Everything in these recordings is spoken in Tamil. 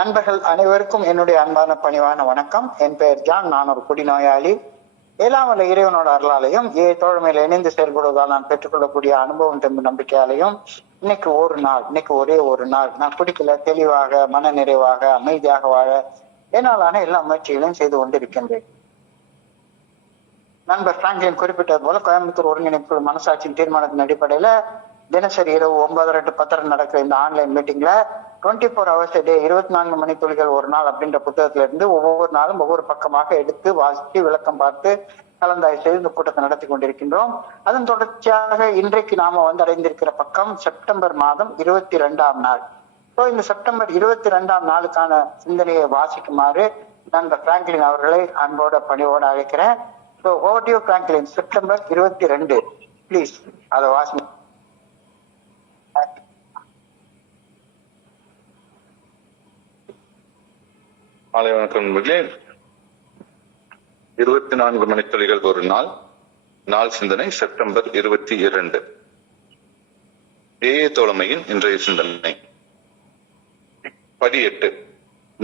நண்பர்கள் அனைவருக்கும் என்னுடைய அன்பான பணிவான வணக்கம். என் பெயர் ஜான். நான் ஒரு குடிநோயாளி. ஏழாமல இறைவனோட அருளாலையும் தோழமையில இணைந்து செயல்படுவதால் நான் பெற்றுக்கொள்ளக்கூடிய அனுபவம் தெம்பு நம்பிக்கையாலையும் இன்னைக்கு ஒரே ஒரு நாள் நான் குடிக்கல, தெளிவாக மன நிறைவாக அமைதியாக வாழ என்னாலான எல்லா முயற்சிகளையும் செய்து கொண்டிருக்கின்றேன். நண்பர் பிராங்க்லின் குறிப்பிட்டது போல கோயம்புத்தூர் ஒருங்கிணைப்பு மனசாட்சியின் தீர்மானத்தின் அடிப்படையில தினசரி இரவு 9:30 to 10:30 நடக்கிற இந்த ஆன்லைன் மீட்டிங்ல 24 hours a day 24 மணி துளிகள் ஒரு நாள் அப்படின்ற புத்தகத்துல இருந்து ஒவ்வொரு நாளும் ஒவ்வொரு பக்கமாக எடுத்து வாசித்து விளக்கம் பார்த்து கலந்தாய்வு செய்து இந்த கூட்டத்தை நடத்தி கொண்டிருக்கின்றோம். அதன் தொடர்ச்சியாக இன்றைக்கு நாம அடைந்திருக்கிற பக்கம் செப்டம்பர் மாதம் 22ஆம் நாள். இந்த செப்டம்பர் 22ஆம் நாளுக்கான சிந்தனையை வாசிக்குமாறு நண்பர் பிராங்க்லின் அவர்களை அன்போட பணிவோட அழைக்கிறேன். பிராங்க்லின் செப்டம்பர் 22 பிளீஸ் அதை வாசி. மாலை வணக்கம் நண்பர்களே. 24 மணித்துளிகள் ஒரு நாள். நாள் சிந்தனை செப்டம்பர் 22. தோழமையின் இன்றைய சிந்தனை. படி 8.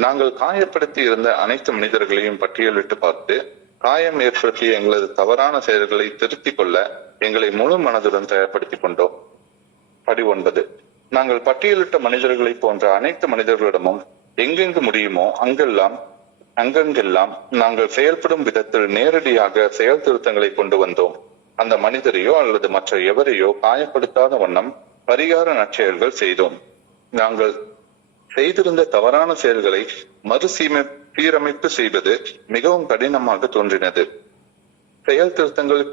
நாங்கள் காயப்படுத்தி இருந்த அனைத்து மனிதர்களையும் பட்டியலிட்டு பார்த்து காயம் ஏற்படுத்திய எங்களது தவறான செயல்களை திருத்திக் கொள்ள எங்களை முழு மனதுடன் தயார்படுத்திக் கொண்டோம். படி 9. நாங்கள் பட்டியலிட்ட மனிதர்களை போன்ற அனைத்து மனிதர்களிடமும் எங்கெங்கு முடியுமோ அங்கெங்கெல்லாம் நாங்கள் செயல்படும் விதத்தில் நேரடியாக செயல் திருத்தங்களை கொண்டு வந்தோம். அந்த மனிதரையோ அல்லது மற்ற எவரையோ காயப்படுத்தாத வண்ணம் பரிகார நற்செயல்கள் செய்தோம். நாங்கள் செய்திருந்த தவறான செயல்களை சீரமைப்பு செய்வது மிகவும் கடினமாக தோன்றினது. செயல் திருத்தங்களை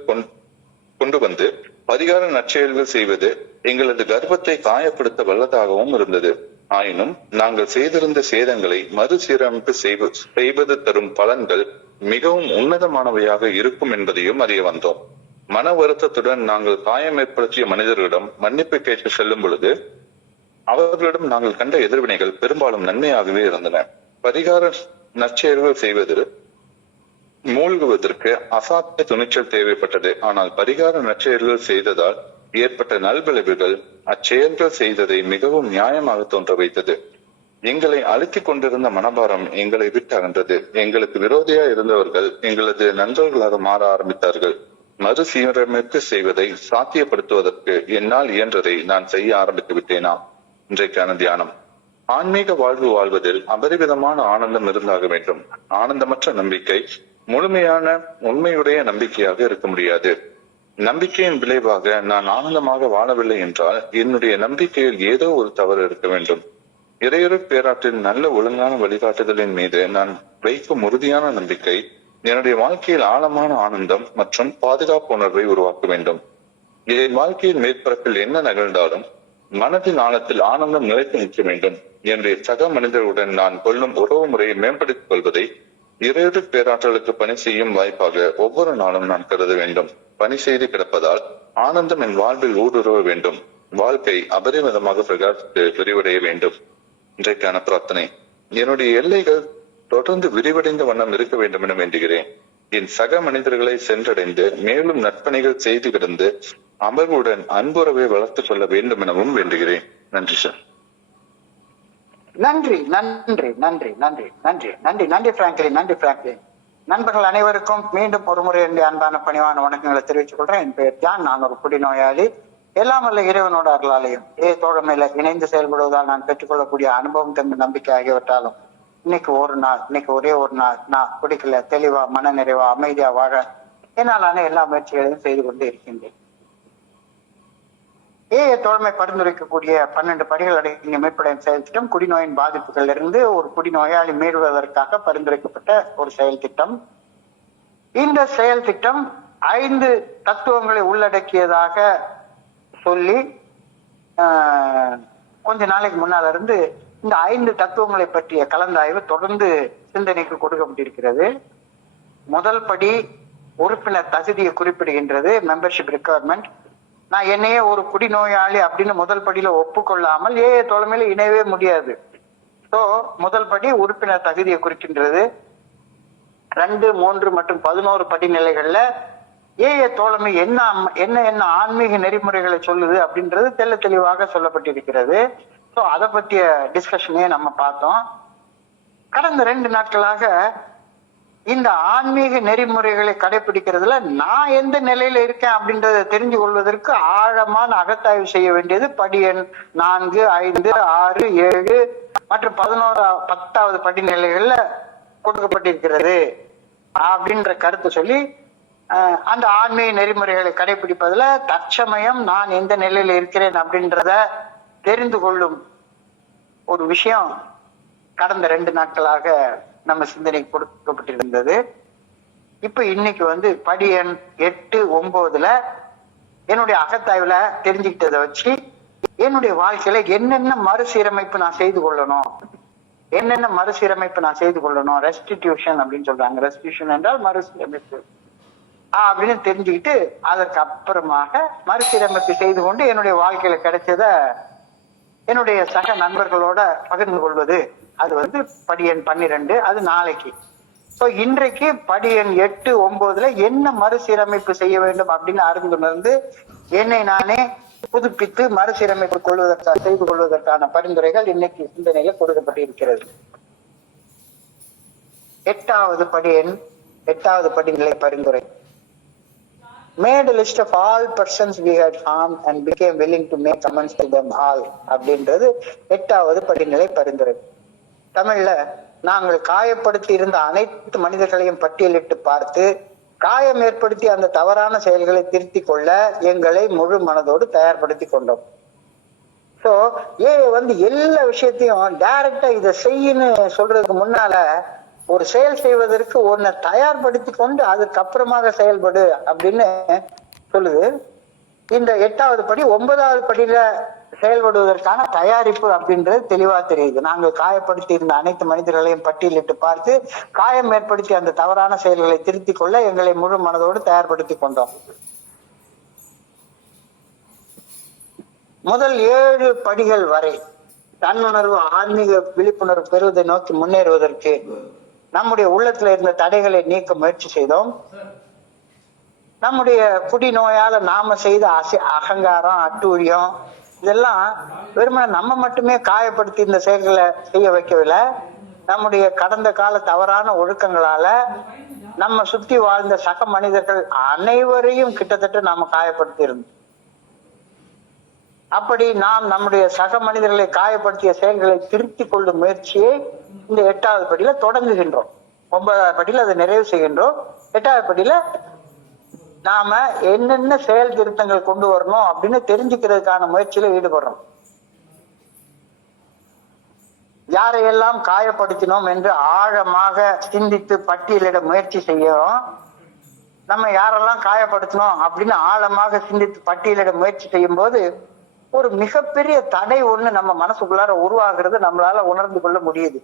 கொண்டு வந்து பரிகார நற்செயல்கள் செய்வது எங்களது கர்வத்தை காயப்படுத்த வல்லதாகவும் இருந்தது. ஆயினும் நாங்கள் செய்திருந்த சேதங்களை மறுசீரமைப்பு செய்வது தரும் பலன்கள் மிகவும் உன்னதமானவையாக இருக்கும் என்பதையும் அறிய வந்தோம். மன வருத்தத்துடன் நாங்கள் காயம் ஏற்படுத்திய மனிதர்களிடம் மன்னிப்பு கேட்டு செல்லும் பொழுது அவர்களிடம் நாங்கள் கண்ட எதிர்வினைகள் பெரும்பாலும் நன்மையாகவே இருந்தன. பரிகார நற்செயல்கள் செய்வதில் மூழ்குவதற்கு அசாத்திய துணிச்சல் தேவைப்பட்டது. ஆனால் பரிகார நற்செயல்கள் செய்ததால் ஏற்பட்ட நல்விளைவுகள் அச்செயல்கள் செய்ததை மிகவும் நியாயமாக தோன்ற வைத்தது. எங்களை அழுத்திக் கொண்டிருந்த மனபாரம் எங்களை விட்டு அகன்றது. எங்களுக்கு விரோதியா இருந்தவர்கள் எங்களது நண்பர்களாக மாற ஆரம்பித்தார்கள். மறுசீரமைப்பு செய்வதை சாத்தியப்படுத்துவதற்கு என்னால் இயன்றதை நான் செய்ய ஆரம்பித்து விட்டேனா? இன்றைக்கான தியானம். ஆன்மீக வாழ்வு வாழ்வதில் அபரிவிதமான ஆனந்தம் இருந்தாக வேண்டும். ஆனந்தமற்ற நம்பிக்கை முழுமையான உண்மையுடைய நம்பிக்கையாக இருக்க முடியாது. நம்பிக்கையின் விளைவாக நான் ஆனந்தமாக வாழவில்லை என்றால் என்னுடைய நம்பிக்கையில் ஏதோ ஒரு தவறு இருக்க வேண்டும். இறையொருள் பேராற்றின் நல்ல ஒழுங்கான வழிகாட்டுதலின் மீது நான் வைக்கும் உறுதியான நம்பிக்கை என்னுடைய வாழ்க்கையில் ஆழமான ஆனந்தம் மற்றும் பாதுகாப்பு உணர்வை உருவாக்க வேண்டும். என் வாழ்க்கையின் மேற்பரப்பில் என்ன நிகழ்ந்தாலும் மனதின் ஆழத்தில் ஆனந்தம் நிலைத்து நிற்க வேண்டும். என்னுடைய சக மனிதர்களுடன் நான் கொள்ளும் உறவு முறையை மேம்படுத்திக் கொள்வதை இறையொருள் பேராற்றலுக்கு பணி செய்யும் வாய்ப்பாக ஒவ்வொரு நாளும் நான் கருத வேண்டும். பணி செய்து கிடப்பதால் ஆனந்தம் என் வாழ்வில் ஊடுருவ வேண்டும். வாழ்க்கை அபரிமிதமாக பிரகாசித்து விரிவடைய வேண்டும். இன்றைக்கான பிரார்த்தனை. என்னுடைய எல்லைகள் தொடர்ந்து விரிவடைந்த வண்ணம் இருக்க வேண்டும் என வேண்டுகிறேன். என் சக மனிதர்களை சென்றடைந்து மேலும் நற்பணிகள் செய்து கிடந்து அமர்வுடன் அன்புறவை வளர்த்துக் கொள்ள வேண்டும் எனவும் வேண்டுகிறேன். நன்றி சார். நன்றி நன்றி நன்றி நன்றி நன்றி நன்றி நன்றி பிராங்க்லின். நன்றி பிராங்க்லின். நண்பர்கள் அனைவருக்கும் மீண்டும் ஒரு முறை என்னுடைய அன்பான பணிவான வணக்கங்களை தெரிவித்துக் கொள்றேன். என் பெயர் ஜான். நான் ஒரு குடிநோயாளி. எல்லாம் வல்ல இறைவனோட அருளாலையும் தோழமையில இணைந்து செயல்படுவதால் நான் பெற்றுக்கொள்ளக்கூடிய அனுபவம் தெம்பு நம்பிக்கை ஆகியவற்றாலும் இன்னைக்கு ஒரே ஒரு நாள் நான் குடிக்கல, தெளிவா மன நிறைவா அமைதியா வாழ என்னாலான எல்லா முயற்சிகளையும் செய்து கொண்டு இருக்கின்றேன். தோழமை பரிந்துரைக்கக்கூடிய 12 படிகள் அடங்கிய மீட்புடைய செயல் திட்டம் குடிநோயின் பாதிப்புகள் இருந்து ஒரு குடிநோயாளி மீறுவதற்காக பரிந்துரைக்கப்பட்ட ஒரு செயல் திட்டம். இந்த செயல் திட்டம் 5 தத்துவங்களை உள்ளடக்கியதாக சொல்லி கொஞ்ச நாளைக்கு முன்னால இருந்து இந்த 5 தத்துவங்களை பற்றிய கலந்தாய்வு தொடர்ந்து சிந்தனைக்கு கொடுக்கப்பட்டிருக்கிறது. முதல் படி உறுப்பினர் தகுதியை குறிப்பிடுகின்றது, மெம்பர்ஷிப் ரிக்வயர்மெண்ட். நான் என்னையே ஒரு குடிநோயாளி அப்படின்னு முதல் படியில ஒப்புக்கொள்ளாமல் தோழமையில இணையவே முடியாது. முதல் படி உறுப்பினர் தகுதியை குறிக்கின்றது. 2, 3 மற்றும் 11 படிநிலைகள்ல தோழமை என்ன ஆன்மீக நெறிமுறைகளை சொல்லுது அப்படின்றது தெளிவாக சொல்லப்பட்டிருக்கிறது. அதை பற்றிய டிஸ்கஷனையே நம்ம பார்த்தோம். கடந்த 2 நாட்களாக இந்த ஆன்மீக நெறிமுறைகளை கடைபிடிக்கிறதுல நான் எந்த நிலையில இருக்கேன் அப்படின்றத தெரிஞ்சு கொள்வதற்கு ஆழமான அகத்தாய்வு செய்ய வேண்டியது படி எண் 4, 5, 6, 7 மற்றும் 10வது படிநிலைகள்ல கொடுக்கப்பட்டிருக்கிறது அப்படின்ற கருத்தை சொல்லி அந்த ஆன்மீக நெறிமுறைகளை கடைபிடிப்பதுல தற்சமயம் நான் எந்த நிலையில இருக்கிறேன் அப்படின்றத தெரிந்து கொள்ளும் ஒரு விஷயம் கடந்த 2 நாட்களாக நம்ம சிந்தனை கொடுக்கப்பட்டிருந்தது. இப்ப இன்னைக்கு படி எண் 8, 9ல என்னுடைய அகத்தாய்வுல தெரிஞ்சுக்கிட்டதை வச்சு என்னுடைய வாழ்க்கையில என்னென்ன மறுசீரமைப்பு நான் செய்து கொள்ளணும், ரெஸ்டிடியூஷன் அப்படின்னு சொல்றாங்க. ரெஸ்டிடியூஷன் என்றால் மறுசீரமைப்பு அப்படின்னு தெரிஞ்சுக்கிட்டு அதற்கு அப்புறமாக மறுசீரமைப்பு செய்து கொண்டு என்னுடைய வாழ்க்கையில கிடைச்சத என்னுடைய சக நண்பர்களோட பகிர்ந்து கொள்வது. அது படி எண் 12, அது நாளைக்கு. இன்றைக்கு படி எண் 8, 9ல என்ன மறுசீரமைப்பு செய்ய வேண்டும் அப்படின்னு அறிந்துணர்ந்து என்னை நானே புதுப்பித்து மறுசீரமைப்பு செய்து கொள்வதற்கான பரிந்துரைகள் இன்னைக்கு சிந்தனையில கொடுக்கப்பட்டிருக்கிறது. 8வது படிநிலை பரிந்துரை. Made a list of all persons we had harmed and became willing to make amends to them all அப்படின்றது 8வது படிநிலை பரிந்துரை. தமிழ்ல நாங்கள் காயப்படுத்தி இருந்த அனைத்து மனிதர்களையும் பட்டியலிட்டு பார்த்து காயம் ஏற்படுத்தி அந்த தவறான செயல்களை திருத்திக் கொள்ள எங்களை முழு மனதோடு தயார்படுத்தி கொண்டோம். எல்லா விஷயத்தையும் டைரக்டா இதை செய்யன்னு சொல்றதுக்கு முன்னால ஒரு செயல் செய்வதற்கு ஒன்னை தயார்படுத்தி கொண்டு அதுக்கப்புறமாக செயல்படு அப்படின்னு சொல்லுது. இந்த 8வது படி 9வது படியில செயல்படுவதற்கான தயாரிப்பு அப்படின்றது தெளிவா தெரியுது. நாங்கள் காயப்படுத்தி இருந்த அனைத்து மனிதர்களையும் பட்டியலிட்டு பார்த்து காயம் ஏற்படுத்தி அந்த தவறான செயல்களை திருத்திக் கொள்ள எங்களை முழு மனதோடு தயார்படுத்தி கொண்டோம். முதல் 7 படிகள் வரை தன்னுணர்வு ஆன்மீக விழிப்புணர்வு பெறுவதை நோக்கி முன்னேறுவதற்கு நம்முடைய உள்ளத்துல இருந்த தடைகளை நீக்க முயற்சி செய்தோம். நம்முடைய குடிநோயால நாம செய்த அகங்காரம், அட்டூழியம் இதெல்லாம் வெறுமனே நம்ம மட்டுமே காயப்படுத்தி இந்த செயல்களை செய்ய வைக்கவில்லை. நம்முடைய கடந்த கால தவறான ஒழுக்கங்களால நம்ம சுத்தி வாழ்ந்த சக மனிதர்கள் அனைவரையும் கிட்டத்தட்ட நாம காயப்படுத்தி இருந்தோம். அப்படி நாம் நம்முடைய சக மனிதர்களை காயப்படுத்திய செயல்களை திருத்திக் கொள்ளும் முயற்சியை இந்த 8வது படியில தொடங்குகின்றோம். 9வது படியில அதை நிறைவு செய்கின்றோம். 8வது படியில நாம என்னென்ன செயல் திருத்தங்கள் கொண்டு வரணும் அப்படின்னு தெரிஞ்சுக்கிறதுக்கான முயற்சியில ஈடுபடுறோம். யாரையெல்லாம் காயப்படுத்தினோம் என்று ஆழமாக சிந்தித்து பட்டியலிட முயற்சி செய்யறோம். நம்ம யாரெல்லாம் காயப்படுத்தினோம் அப்படின்னு ஆழமாக சிந்தித்து பட்டியலிட முயற்சி செய்யும் போது ஒரு மிகப்பெரிய தடை ஒண்ணு நம்ம மனசுக்குள்ளார உருவாகிறது நம்மளால உணர்ந்து கொள்ள முடியுது.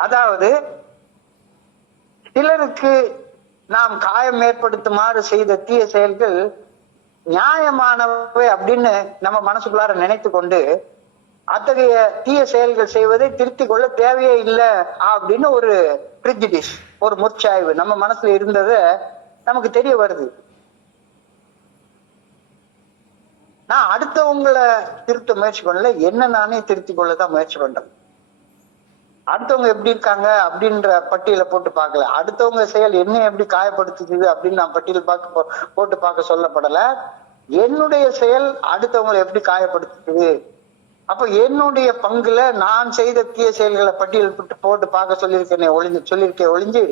அதாவது சிலருக்கு நாம் காயம் ஏற்படுத்துமாறு செய்த தீய செயல்கள் நியாயமானவை அப்படின்னு நம்ம மனசுக்குள்ளார நினைத்து கொண்டு அத்தகைய தீய செயல்கள் செய்வதை திருத்திக் கொள்ள தேவையே இல்லை அப்படின்னு ஒரு பிரிஜிடிஸ், ஒரு முற்சாய்வு நம்ம மனசுல இருந்தது நமக்கு தெரிய வருது. நான் அடுத்தவங்களை திருத்த முயற்சி பண்ணல, என்ன நானே திருத்திக் கொள்ளதான் முயற்சி பண்றேன். அடுத்தவங்க எப்படி இருக்காங்க அப்படின்ற பட்டியலை போட்டு பார்க்கல, அடுத்தவங்க செயல் என்ன எப்படி காயப்படுத்துது அப்படின்னு நான் பட்டியல் போட்டு பார்க்க சொல்லப்படல. என்னுடைய செயல் அடுத்தவங்களை எப்படி காயப்படுத்துது, அப்ப என்னுடைய பங்குல நான் செய்த தீய செயல்களை பட்டியல் போட்டு பார்க்க சொல்லியிருக்கேன் ஒளிஞ்சு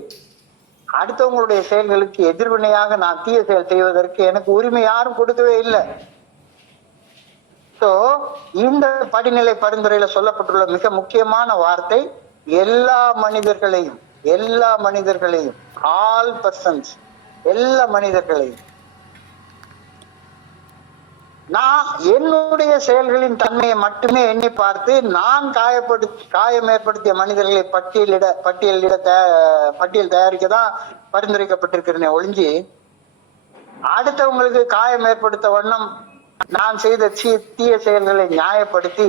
அடுத்தவங்களுடைய செயல்களுக்கு எதிர்வினையாக நான் தீய செயல் செய்வதற்கு எனக்கு உரிமை யாரும் கொடுக்கவே இல்லை. இந்த படிநிலை பரிந்துரையில சொல்லப்பட்டுள்ள மிக முக்கியமான வார்த்தை எல்லா மனிதர்களையும் ஆல் பர்சன்ஸ், எல்லா மனிதர்களையும் நான் என்னுடைய செயல்களின் தன்மையை மட்டுமே எண்ணி பார்த்து நான் காயம் ஏற்படுத்திய மனிதர்களை பட்டியல் தயாரிக்கதான் பரிந்துரைக்கப்பட்டிருக்கிறேன் ஒழிஞ்சு அடுத்தவங்களுக்கு காயம் ஏற்படுத்த வண்ணம் நான் செய்த தீய செயல்களை நியாயப்படுத்தி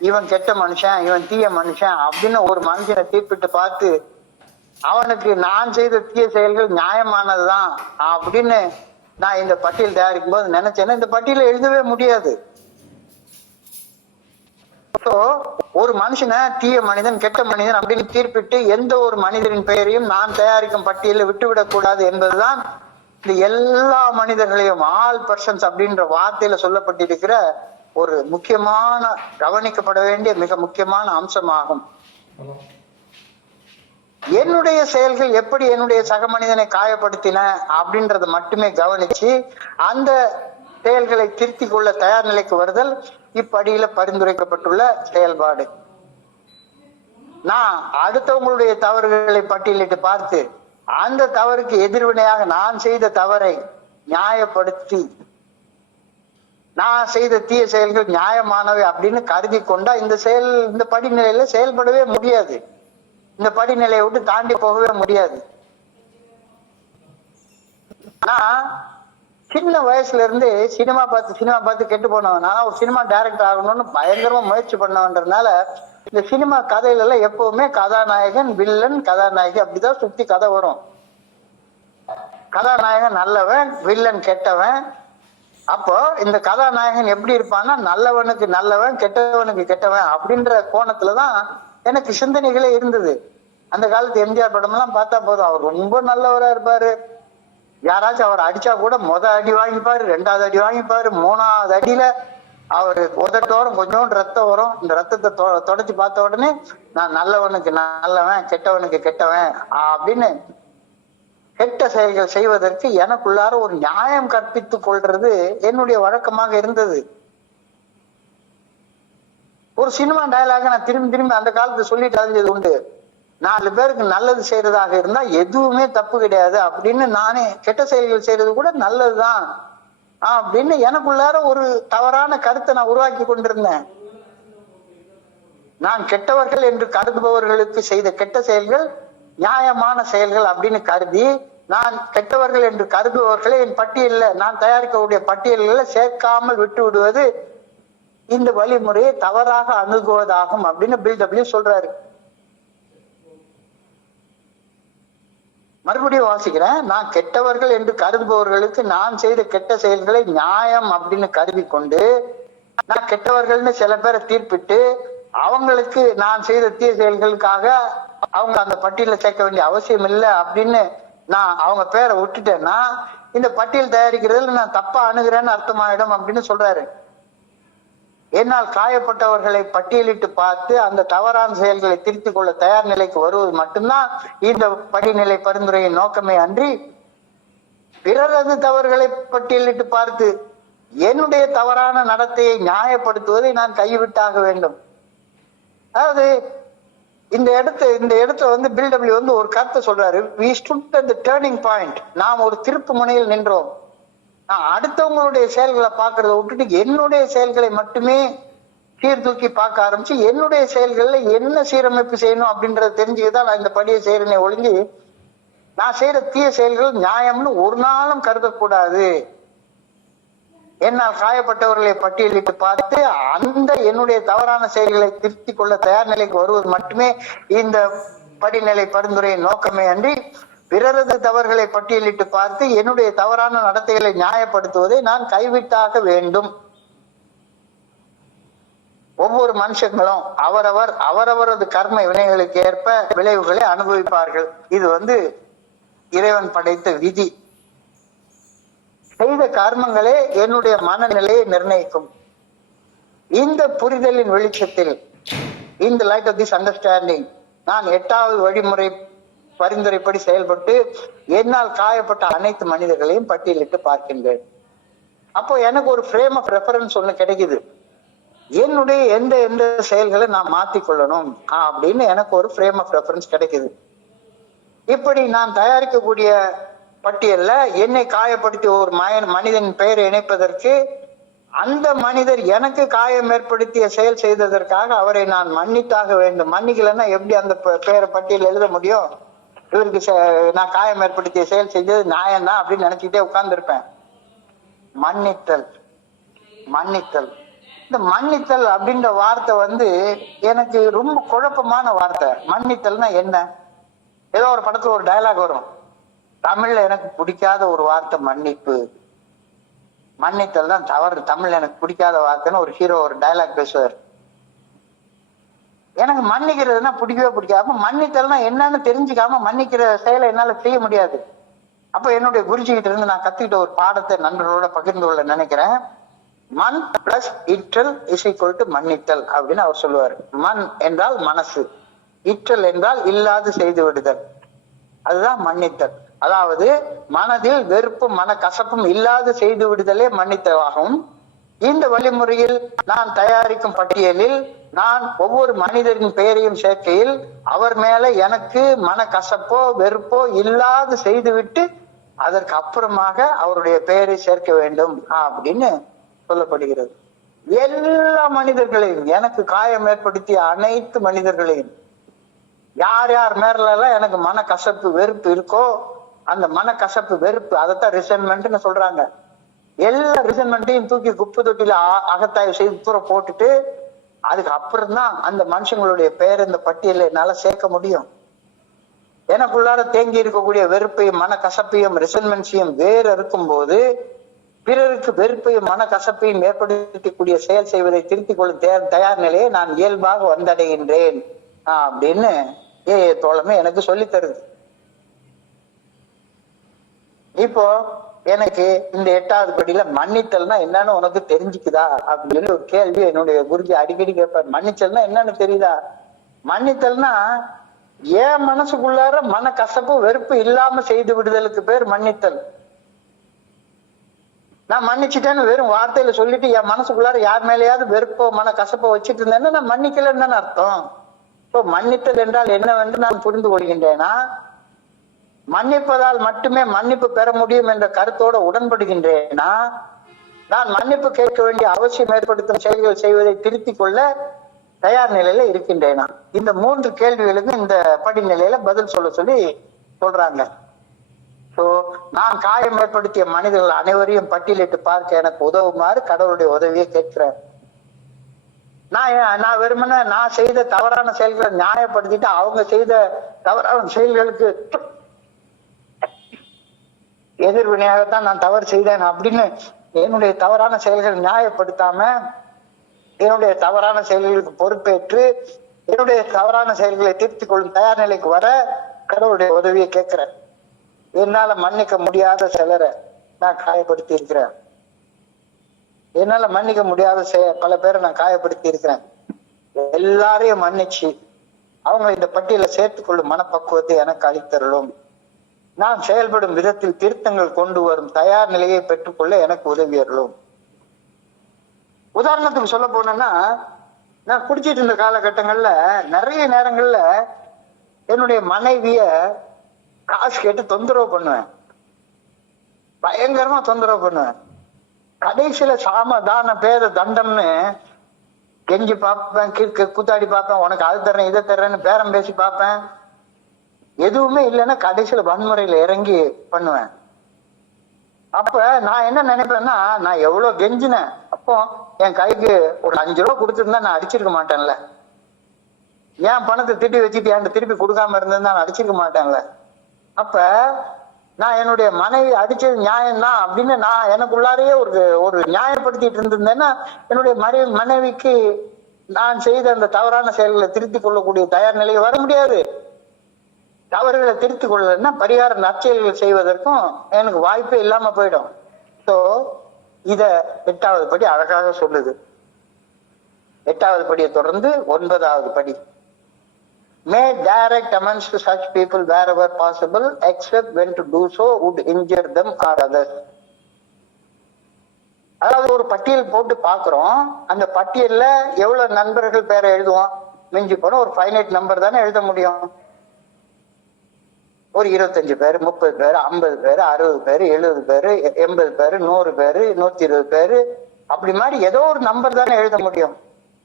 இவன் கெட்ட மனுஷன், இவன் தீய மனுஷன் அப்படின்னு ஒரு மனுஷனை தீர்ப்பிட்டு பார்த்து அவனுக்கு நான் செய்த தீய செயல்கள் நியாயமானதுதான் அப்படின்னு நான் இந்த பட்டியல் தயாரிக்கும் போது நினைச்சேன்னா இந்த பட்டியலை எழுதவே முடியாது. ஒரு மனுஷனை தீய மனிதன், கெட்ட மனிதன் அப்படின்னு தீர்ப்பிட்டு எந்த ஒரு மனிதரின் பெயரையும் நான் தயாரிக்கும் பட்டியலில் விட்டுவிடக் கூடாது என்பதுதான் இந்த எல்லா மனிதர்களையும் ஆல் பர்சன்ஸ் அப்படின்ற வார்த்தையில சொல்லப்பட்டிருக்கிற ஒரு முக்கியமான, கவனிக்கப்பட வேண்டிய மிக முக்கியமான அம்சமாகும். என்னுடைய செயல்கள் எப்படி என்னுடைய சக மனிதனை காயப்படுத்தின அப்படின்றத மட்டுமே கவனிச்சு அந்த செயல்களை திருத்திக் கொள்ள தயார் நிலைக்கு வருதல் இப்படியில பரிந்துரைக்கப்பட்டுள்ள செயல்பாடு. நான் அடுத்தவங்களுடைய தவறுகளை பட்டியலிட்டு பார்த்து அந்த தவறுக்கு எதிர்வினையாக நான் செய்த தவறை நியாயப்படுத்தி நான் செய்த தீய செயல்கள் நியாயமானவை அப்படின்னு கருதி கொண்டா இந்த படிநிலையில செயல்படவே முடியாது. இந்த படிநிலையை விட்டு தாண்டி போகவே முடியாது. ஆனா சின்ன வயசுல இருந்து சினிமா பார்த்து கெட்டு போனவன். நான் ஒரு சினிமா டைரக்டர் ஆகணும்னு பயங்கரமா முயற்சி பண்ணவன்றதுனால இந்த சினிமா கதையில எல்லாம் எப்பவுமே கதாநாயகன் வில்லன், கதாநாயகி அப்படிதான் சுத்தி கதை வரும். கதாநாயகன் நல்லவன், வில்லன் கெட்டவன். அப்போ இந்த கதாநாயகன் எப்படி இருப்பான்னா நல்லவனுக்கு நல்லவன், கெட்டவனுக்கு கெட்டவன் அப்படின்ற கோணத்துலதான் எனக்கு சிந்தனைகளே இருந்தது. அந்த காலத்து எம்ஜிஆர் படம் எல்லாம் பார்த்தா போதும், அவர் ரொம்ப நல்லவரா இருப்பாரு. யாராச்சும் அவர் அடிச்சா கூட அடி வாங்கிப்பாரு, 2வது அடி வாங்கிப்பாரு, 3வது அடியில அவரு உதட்டோரம் கொஞ்சோண்டு ரத்தம் வரும். இந்த ரத்தத்தை தொடச்சு பார்த்த உடனே நான் நல்லவனுக்கு நல்லவன், கெட்டவனுக்கு கெட்டவன் அப்படின்னு கெட்ட செயல்கள் செய்வதற்கு எனக்குள்ளார ஒரு நியாயம் கற்பித்துக் கொள்றது என்னுடைய வழக்கமாக இருந்தது. ஒரு சினிமா டயலாக நான் திரும்பி அந்த காலத்துல சொல்லிட்டு அறிஞ்சது உண்டு. 4 பேருக்கு நல்லது செய்யறதாக இருந்தா எதுவுமே தப்பு கிடையாது அப்படின்னு, நானே கெட்ட செயல்கள் செய்யறது கூட நல்லதுதான் அப்படின்னு எனக்குள்ளார ஒரு தவறான கருத்தை நான் உருவாக்கி கொண்டிருந்தேன். நான் கெட்டவர்கள் என்று கருதுபவர்களுக்கு செய்த கெட்ட செயல்கள் நியாயமான செயல்கள் அப்படின்னு கருதி, நான் கெட்டவர்கள் என்று கருதுபவர்களை என் பட்டியல்ல, நான் தயாரிக்கக்கூடிய பட்டியல்களை சேர்க்காமல் விட்டு விடுவது இந்த வழிமுறையை தவறாக அணுகுவதாகும் அப்படின்னு பில்டபிள்யூ சொல்றாரு. மறுபடியும் வாசிக்கிறேன். நான் கெட்டவர்கள் என்று கருதுபவர்களுக்கு நான் செய்த கெட்ட செயல்களை நியாயம் அப்படின்னு கருதி கொண்டு நான் கெட்டவர்கள்னு சில பேரை தீர்ப்பிட்டு அவங்களுக்கு நான் செய்த தீய செயல்களுக்காக அவங்க அந்த பட்டியல சேர்க்க வேண்டிய அவசியம் இல்லை அப்படின்னு நான் அவங்க பேரை விட்டுட்டேன்னா இந்த பட்டியல் தயாரிக்கிறதுல நான் தப்பா அணுகிறேன்னு அர்த்தமாயிடும் அப்படின்னு சொல்றாரு. என்னால் காயப்பட்டவர்களை பட்டியலிட்டு பார்த்து அந்த தவறான செயல்களை திருத்திக் கொள்ள தயார் நிலைக்கு வருவது மட்டும்தான் இந்த படிநிலை பரிந்துரையின் நோக்கமே அன்றி, பிறரது தவறுகளை பட்டியலிட்டு பார்த்து என்னுடைய தவறான நடத்தையை நியாயப்படுத்துவதை நான் கைவிட்டாக வேண்டும். அதாவது இந்த இடத்துல வந்து பில்டபிள்யூ வந்து ஒரு கருத்தை சொல்றாரு. we stood at the turning point. நாம் ஒரு திருப்பு முனையில் நின்றோம். நான் அடுத்தவங்களுடைய செயல்களை பார்க்கறத விட்டுட்டு என்னுடைய செயல்களை மட்டுமே சீர்தூக்கி பார்க்க ஆரம்பிச்சு என்னுடைய செயல்கள்ல என்ன சீரமைப்பு செய்யணும் அப்படின்றத தெரிஞ்சுக்கதான் நான் இந்த படியை செய்யறேனே ஒழிஞ்சு நான் செய்யற தீய செயல்கள் நியாயம்னு ஒரு நாளும் கருதக்கூடாது. என்னால் காயப்பட்டவர்களை பட்டியலிட்டு பார்த்து அந்த என்னுடைய தவறான செயல்களை திருத்திக் கொள்ள தயார் நிலைக்கு வருவது மட்டுமே இந்த படிநிலை பரிந்துரையின் நோக்கமே அன்றி, பிறரது தவறுகளை பட்டியலிட்டு பார்த்து என்னுடைய தவறான நடத்தைகளை நியாயப்படுத்துவதை நான் கைவிட்டாக வேண்டும். ஒவ்வொரு மனுஷங்களும் அவரவரது கர்ம வினைகளுக்கு ஏற்ப விளைவுகளை அனுபவிப்பார்கள். இது வந்து இறைவன் படைத்த விதி. செய்த கர்மங்களே என்னுடைய மனநிலையை நிர்ணயிக்கும். இந்த புரிதலின் வெளிச்சத்தில், இந்த லைட் ஆஃப் திஸ் அண்டர்ஸ்டாண்டிங், நான் 8வது வழிமுறை பரிந்துரைப்படி செயல்பட்டு என்னால் காயப்பட்ட அனைத்து மனிதர்களையும் பட்டியலிட்டு பார்க்கின்றேன். அப்போ எனக்கு ஒரு ஃப்ரேம் ஆஃப் ரெஃபரன்ஸ் ஒண்ணு கிடைக்குது. என்னுடைய எந்த செயல்களை நான் மாத்திக்கொள்ளணும் அப்படின்னு எனக்கு ஒரு ஃப்ரேம் ஆஃப் ரெஃபரன்ஸ் கிடைக்குது. இப்படி நான் தயாரிக்கக்கூடிய பட்டியல்ல என்னை காயப்படுத்தி ஒரு மனிதன் பெயரை இணைப்பதற்கு, அந்த மனிதர் எனக்கு காயம் ஏற்படுத்திய செயல் செய்ததற்காக அவரை நான் மன்னித்தாக வேண்டும். மன்னிக்கலன்னா எப்படி அந்த பெயரை பட்டியல் எழுத முடியும்? இவருக்கு நான் காயம் ஏற்படுத்திய செயல் செஞ்சது நியாயம்தான் அப்படின்னு நினைச்சுட்டே உட்கார்ந்து இருப்பேன். மன்னித்தல் இந்த மன்னித்தல் அப்படின்ற வார்த்தை வந்து எனக்கு ரொம்ப குழப்பமான வார்த்தை. மன்னித்தல்னா என்ன? ஏதோ ஒரு படத்துல ஒரு டயலாக் வரும், தமிழ்ல எனக்கு பிடிக்காத ஒரு வார்த்தை மன்னிப்பு. மன்னித்தல் தான் தவறு, தமிழ்ல எனக்கு பிடிக்காத வார்த்தைன்னு ஒரு ஹீரோ ஒரு டயலாக் பேசுவார். எனக்கு மன்னிக்கிறதுனா பிடிக்கவே பிடிக்காது. அப்ப மன்னித்தல்னா என்னன்னு தெரிஞ்சுக்காம மன்னிக்கிற செயலை என்னால செய்ய முடியாது. அப்ப என்னுடைய குருஜி கிட்ட இருந்து நான் கத்துக்கிட்ட ஒரு பாடத்தை நண்பர்களோட பகிர்ந்து கொள்ள நினைக்கிறேன். மன் பிளஸ் இற்றல் இஸ் ஈக்குவல் டு மன்னித்தல் அப்படின்னு அவர் சொல்லுவார். மன் என்றால் மனசு, இற்றல் என்றால் இல்லாது செய்து விடுதல், அதுதான் மன்னித்தல். அதாவது மனதில் வெறுப்பும் மன கசப்பும் இல்லாது செய்து விடுதலே மன்னித்தலாகும். இந்த வழிமுறையில் நான் தயாரிக்கும் பட்டியலில் நான் ஒவ்வொரு மனிதரின் பெயரையும் சேர்க்கையில் அவர் மேல எனக்கு மன கசப்போ வெறுப்போ இல்லாது செய்துவிட்டு அதற்கு அப்புறமாக அவருடைய பெயரை சேர்க்க வேண்டும் அப்படின்னு சொல்லப்படுகிறது. எல்லா மனிதர்களையும், எனக்கு காயம் ஏற்படுத்திய அனைத்து மனிதர்களையும், யார் யார் மேலாம் எனக்கு மன கசப்பு வெறுப்பு இருக்கோ அந்த மன கசப்பு வெறுப்பு, அதைத்தான் ரிசன்மெண்ட்னு சொல்றாங்க. எல்லா ரிசன்மெண்ட்டையும் தூக்கி குப்பை தொட்டில அகத்தாய்வு செய்து தூர போட்டுட்டு அதுக்கு அப்புறம் தான் அந்த மனுஷங்களுடைய பெயர் இந்த பட்டியல என்னால சேர்க்க முடியும். எனக்குள்ளார தேங்கி இருக்கக்கூடிய வெறுப்பையும் மன கசப்பையும் ரிசன்மெண்ட்ஸையும் வேறு இருக்கும் போது பிறருக்கு வெறுப்பையும் மன கசப்பையும் ஏற்படுத்தக்கூடிய செயல் செய்வதை திருத்திக் கொள்ளும் தயார் நிலையை நான் இயல்பாக வந்தடைகின்றேன் அப்படின்னு தோழமை எனக்கு சொல்லி தருது. இப்போ எனக்கு இந்த 8வது படியில மன்னித்தல்னா என்னன்னு உனக்கு தெரிஞ்சுக்குதா அப்படின்னு ஒரு கேள்வி என்னுடைய குருஜி அடிக்கடி கேட்பார். மன்னித்தல்னா என்னன்னு தெரியுதா? மன்னித்தல்னா என் மனசுக்குள்ளார மன கசப்பு வெறுப்பு இல்லாம செய்து விடுதலுக்கு பேர் மன்னித்தல். நான் மன்னிச்சுட்டேன்னு வெறும் வார்த்தையில சொல்லிட்டு என் மனசுக்குள்ளார யார் மேலேயாவது வெறுப்போ மன கசப்போ வச்சுட்டு இருந்தேன்னா நான் மன்னிக்கலன்னு தானே அர்த்தம். இப்போ மன்னித்தல் என்றால் என்னவென்று நான் புரிந்து கொள்கின்றேனா, மன்னிப்பதால் மட்டுமே மன்னிப்பு பெற முடியும் என்ற கருத்தோட உடன்படுகின்றேனா, நான் மன்னிப்பு கேட்க வேண்டிய அவசியம் ஏற்படுத்தும் செயல்கள் செய்வதை திருத்திக் கொள்ள தயார் நிலையில இருக்கின்றேனா? இந்த 3 கேள்விகளுக்கு இந்த படிநிலையில பதில் சொல்லி சொல்றாங்க. சோ நான் காயம் ஏற்படுத்திய மனிதர்கள் அனைவரையும் பட்டியலிட்டு பார்க்க எனக்கு உதவுமாறு கடவுளுடைய உதவியை கேட்கிறேன். நான் வெறுமனே நான் செய்த தவறான செயல்களை நியாயப்படுத்திட்டு அவங்க செய்த தவறான செயல்களுக்கு எதிர்வினையாகத்தான் நான் தவறு செய்தேன் அப்படின்னு என்னுடைய தவறான செயல்கள் நியாயப்படுத்தாம என்னுடைய தவறான செயல்களுக்கு பொறுப்பேற்று என்னுடைய தவறான செயல்களை திருத்திக் கொள்ளும் தயார் நிலைக்கு வர கடவுளுடைய உதவியை கேட்கிறேன். என்னால மன்னிக்க முடியாத சிலரை நான் காயப்படுத்தி இருக்கிறேன். என்னால மன்னிக்க முடியாத பல பேரை நான் காயப்படுத்தி இருக்கிறேன். எல்லாரையும் மன்னிச்சு அவங்க இந்த பட்டியல சேர்த்துக் கொள்ளும் மனப்பக்குவத்தை எனக்கு அளித்தருளும். நான் செயல்படும் விதத்தில் திருத்தங்கள் கொண்டு வரும் தயார் நிலையை பெற்றுக்கொள்ள எனக்கு உதவியருளும். உதாரணத்துக்கு சொல்ல போனேன்னா, நான் குடிச்சிட்டு இருந்த காலகட்டங்கள்ல நிறைய நேரங்கள்ல என்னுடைய மனைவிய காசு கேட்டு தொந்தரவு பண்ணுவேன், பயங்கரமா தொந்தரவு பண்ணுவேன். கடைசியில சாமதான பேத தண்டம்னு கெஞ்சி பார்ப்பேன், கூத்தாடி பார்ப்பேன், உனக்கு அது தர்றேன் இதை தர்றேன்னு பேரம் பேசி பார்ப்பேன். எதுவுமே இல்லைன்னா கடைசியில வன்முறையில இறங்கி பண்ணுவேன். அப்ப நான் என்ன நினைப்பேன்னா, நான் எவ்வளவு கெஞ்சினேன். அப்போ என் கைக்கு ஒரு 5 ரூபா கொடுத்துருந்தா நான் அடிச்சிருக்க மாட்டேன்ல. என் பணத்தை திட்டி வச்சுட்டு என்கிட்ட திருப்பி கொடுக்காம இருந்திருந்தா நான் அடிச்சிருக்க மாட்டேன்ல. அப்ப நான் என்னுடைய மனைவி அடிச்சது நியாயம்தான் அப்படின்னு நான் எனக்குள்ளாரையே ஒரு நியாயப்படுத்திட்டு இருந்திருந்தேன்னா என்னுடைய மனைவிக்கு நான் செய்த அந்த தவறான செயல்களை திருத்திக் கொள்ளக்கூடிய தயார் நிலையை வர முடியாது. தவறுகளை திருத்திக் கொள்ளலைன்னா பரிகார நற்செயல்கள் செய்வதற்கும் எனக்கு வாய்ப்பே இல்லாம போயிடும். சோ இத 8வது படி அழகாக சொல்லுது. 8வது படியை தொடர்ந்து 9வது படி, may direct amends to such people wherever possible except when to do so would injure them or others. அதாவது ஒரு பட்டியல் போட்டு பாக்குறோம். அந்த பட்டியல்ல எவ்வளவு நண்பர்கள் பேரை எழுதுவோம்? மிஞ்சி போன ஒரு ஃபைனைட் நம்பர் தானே எழுத முடியும். ஒரு 25 பேர், 30 பேர், 50 பேர், 60 பேர், 70 பேர், 80 பேர், 100 பேர், 120 பேர், அப்படி மாதிரி ஏதோ ஒரு நம்பர் தானே எழுத முடியும்.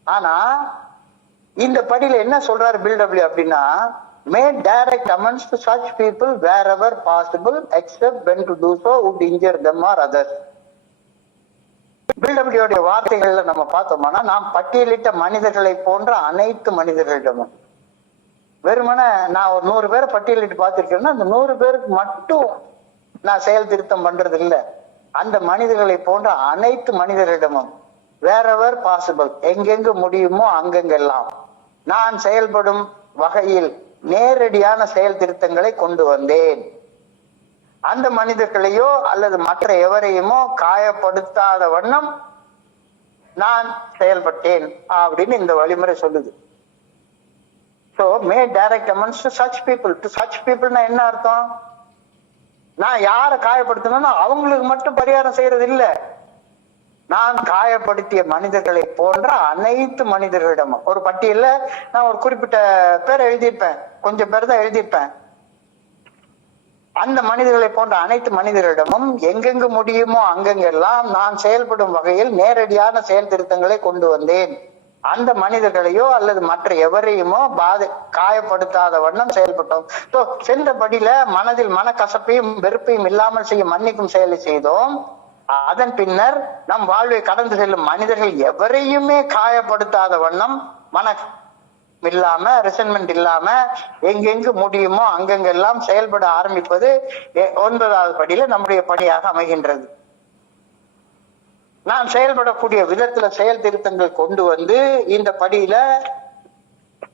ஆனா இந்த படியில என்ன சொல்றாரு பில்டபிள்யூ அப்படின்னா, made direct amends to such people wherever possible except when to do so would injure them or others. பில்டபிள்யூடைய வார்த்தைகள்ல நம்ம பார்த்தோம்னா, நாம் பட்டியலிட்ட மனிதர்களை போன்ற அனைத்து மனிதர்களிடமும், வெறுமனே நான் ஒரு 100 பேரை பட்டியலிட்டு பார்த்திருக்கேன்னா அந்த 100 பேருக்கு மட்டும் நான் செயல் திருத்தம் பண்றது இல்லை. அந்த மனிதர்களை போன்ற அனைத்து மனிதர்களிடமும் வேறெவர் பாசிபிள், எங்கெங்கு முடியுமோ அங்கெங்கெல்லாம் நான் செயல்படும் வகையில் நேரடியான செயல் திருத்தங்களை கொண்டு வந்தேன். அந்த மனிதர்களையோ அல்லது மற்ற எவரையுமோ காயப்படுத்தாத வண்ணம் நான் செயல்பட்டேன் அப்படின்னு இந்த வழிமுறை சொல்லுது. So made direct amends to such people. To such people னா என்ன அர்த்தம்? நான் யாரை காயப்படுத்தணும்னா அவங்களுக்கு மட்டும் பரிகாரம் செய்யறது இல்ல, நான் காயப்படுத்திய மனிதர்களை போன்ற அனைத்து மனிதர்களிடமும் ஒரு பட்டியல்ல நான் ஒரு குறிப்பிட்ட பேர் எழுதியிருப்பேன், கொஞ்சம் பேர் தான் எழுதியிருப்பேன். அந்த மனிதர்களை போன்ற அனைத்து மனிதர்களிடமும் எங்கெங்கு முடியுமோ அங்கெங்கெல்லாம் நான் செயல்படும் வகையில் நேரடியான செயல் திருத்தங்களை கொண்டு வந்தேன். அந்த மனிதர்களையோ அல்லது மற்ற எவரையுமோ காயப்படுத்தாத வண்ணம் செயல்பட்டோம். சென்றபடியில மனதில் மனக்கசப்பையும் வெறுப்பையும் இல்லாமல் செய்ய மன்னிக்கும் செயலை செய்தோம். அதன் பின்னர் நம் வாழ்வை கடந்து செல்லும் மனிதர்கள் எவரையுமே காயப்படுத்தாத வண்ணம் இல்லாம ரிசன்மெண்ட் இல்லாம எங்கெங்கு முடியுமோ அங்கெங்கெல்லாம் செயல்பட ஆரம்பிப்பது 9வது படியில நம்முடைய பணியாக அமைகின்றது. நான் செயல்படக்கூடிய விதத்துல செயல் திருத்தங்கள் கொண்டு வந்து இந்த படியில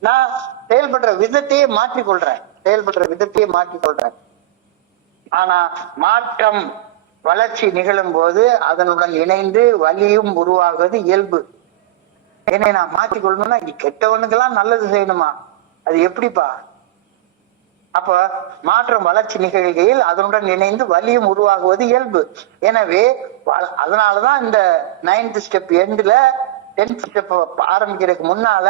நான் செயல்படுற விதத்தையே மாற்றிக்கொள்றேன். ஆனா மாற்றம் வளர்ச்சி நிகழும் போது அதனுடன் இணைந்து வலியும் உருவாகுவது இயல்பு. என்னை நான் மாற்றிக்கொள்ளணும்னா கெட்டவனுக்கெல்லாம் நல்லது செய்யணுமா? அது எப்படிப்பா? அப்ப மாற்றம் வளர்ச்சி நிகழ்கையில் அதனுடன் இணைந்து வலியும் உருவாகுவது இயல்பு. எனவே அதனாலதான் இந்த 9th ஸ்டெப் எண்ட்ல 10th ஸ்டெப் ஆரம்பிக்கிறதுக்கு முன்னால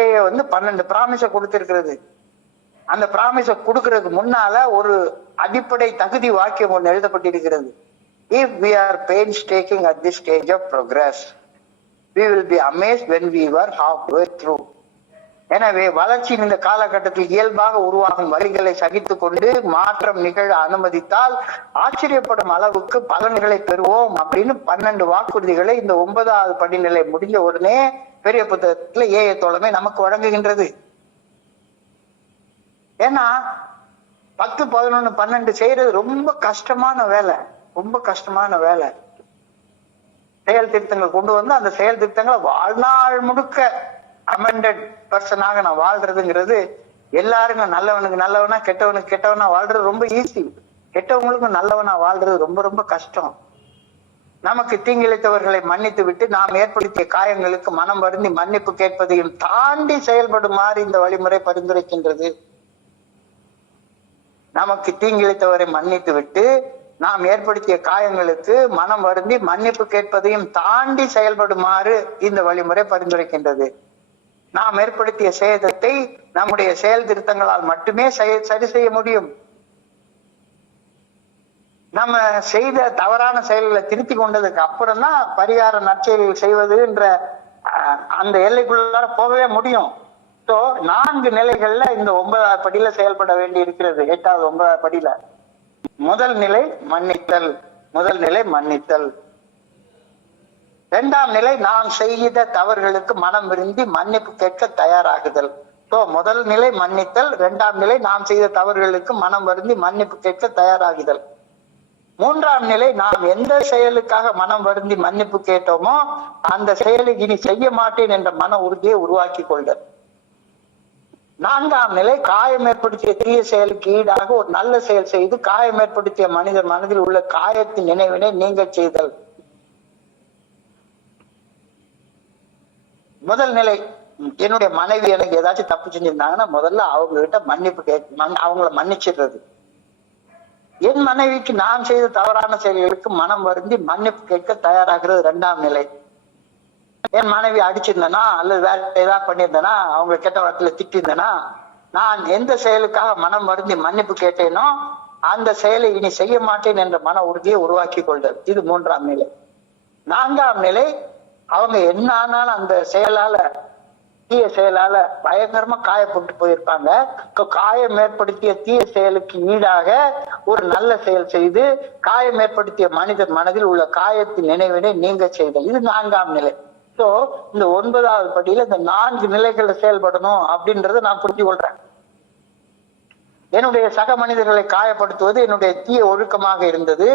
ஏஏ 12 ப்ராமிஸ கொடுத்திருக்கிறது. அந்த ப்ராமிஸ கொடுக்கறதுக்கு முன்னால ஒரு அடிப்படை தகுதி வாக்கியம் ஒன்று எழுதப்பட்டிருக்கிறது. If we are painstaking at this stage of progress, we will be amazed when we were halfway through. எனவே வளர்ச்சியின் இந்த காலகட்டத்தில் இயல்பாக உருவாகும் வழிகளை சகித்துக் கொண்டு மாற்றம் நிகழ அனுமதித்தால் ஆச்சரியப்படும் அளவுக்கு பலன்களை பெறுவோம் அப்படின்னு 12 வாக்குறுதிகளை இந்த 9வது படிநிலை முடிஞ்ச உடனே பெரிய புத்தகத்துல ஏஏ தோழமை நமக்கு வழங்குகின்றது. ஏன்னா 10, 11, 12 செய்யறது ரொம்ப கஷ்டமான வேலை. செயல் திருத்தங்கள் கொண்டு வந்து அந்த செயல் திருத்தங்களை வாழ்நாள் முழுக்க அமெண்டட் பர்சனாக நான் வாழ்றதுங்கிறது எல்லாருக்கும் நல்லவனுக்கு நல்லவனா கெட்டவனுக்கு கெட்டவனா வாழ்றது ரொம்ப ஈஸி. கெட்டவங்களுக்கும் நல்லவனா வாழ்றது ரொம்ப ரொம்ப கஷ்டம். நமக்கு தீங்கிழைத்தவர்களை மன்னித்து விட்டு நாம் ஏற்படுத்திய காயங்களுக்கு மனம் வருந்தி மன்னிப்பு கேட்பதையும் தாண்டி செயல்படுமாறு இந்த வழிமுறை பரிந்துரைக்கின்றது. நமக்கு தீங்கிழைத்தவரை மன்னித்து விட்டு நாம் ஏற்படுத்திய காயங்களுக்கு மனம் வருந்தி மன்னிப்பு கேட்பதையும் தாண்டி செயல்படுமாறு இந்த வழிமுறை பரிந்துரைக்கின்றது. நாம் ஏற்படுத்திய சேதத்தை நம்முடைய செயல் திருத்தங்களால் மட்டுமே சரி செய்ய முடியும். நம்ம செய்த தவறான செயல்களை திருத்தி கொண்டதுக்கு அப்புறம் தான் பரிகார நற்செயல்கள் செய்வதுன்ற அந்த எல்லைக்குள்ளார போகவே முடியும். 4 நிலைகள்ல இந்த 9வது படியில செயல்பட வேண்டி இருக்கிறது. 8வது 9வது படியில முதல் நிலை மன்னித்தல். 2ஆம் நிலை நாம் செய்த தவறுகளுக்கு மனம் விரும்பி மன்னிப்பு கேட்க தயாராகுதல். முதல் நிலை மன்னித்தல், 2ஆம் நிலை நாம் செய்த தவறுகளுக்கு மனம் வருந்தி மன்னிப்பு கேட்க தயாராகுதல். 3ஆம் நிலை நாம் எந்த செயலுக்காக மனம் வருந்தி மன்னிப்பு கேட்டோமோ அந்த செயலை இனி செய்ய மாட்டேன் என்ற மன உறுதியை உருவாக்கி கொள்தல். 4ஆம் நிலை காயம் ஏற்படுத்திய தீய செயலுக்கு ஈடாக ஒரு நல்ல செயல் செய்து காயம் ஏற்படுத்திய மனிதர் மனதில் உள்ள காயத்தின் நினைவினை நீங்க செய்தல். முதல் நிலை, என்னுடைய மனைவி எனக்கு ஏதாச்சும் தப்பு செஞ்சிருந்தாங்கன்னா முதல்ல அவங்க கிட்ட மன்னிப்பு அவங்கள மன்னிச்சிடுறது. என் மனைவிக்கு நான் செய்த தவறான செயல்களுக்கு மனம் வருந்தி மன்னிப்பு கேட்க தயாராகிறது 2ஆம் நிலை. என் மனைவி அடிச்சிருந்தேனா அல்லது வேற ஏதாவது பண்ணியிருந்தேனா, அவங்க கெட்ட வார்த்தையில திட்டிருந்தேனா, நான் எந்த செயலுக்காக மனம் வருந்தி மன்னிப்பு கேட்டேனோ அந்த செயலை இனி செய்ய மாட்டேன் என்ற மன உறுதியை உருவாக்கி கொள்தல். இது 3ஆம் நிலை. 4ஆம் நிலை, அவங்க என்ன ஆனாலும் அந்த தீய செயலால பயங்கரமா காயப்பட்டு போயிருப்பாங்க. காயம் ஏற்படுத்திய தீய செயலுக்கு ஈடாக ஒரு நல்ல செயல் செய்து காயம் ஏற்படுத்திய மனிதர் மனதில் உள்ள காயத்தின் நினைவினை நீங்க செய்தல். இது 4ஆம் நிலை. இந்த 9வது படியில இந்த 4 நிலைகள்ல செயல்படணும் அப்படின்றத நான் புரிஞ்சு கொள்றேன். என்னுடைய சக மனிதர்களை காயப்படுத்துவது என்னுடைய தீய ஒழுக்கமாக இருந்தது.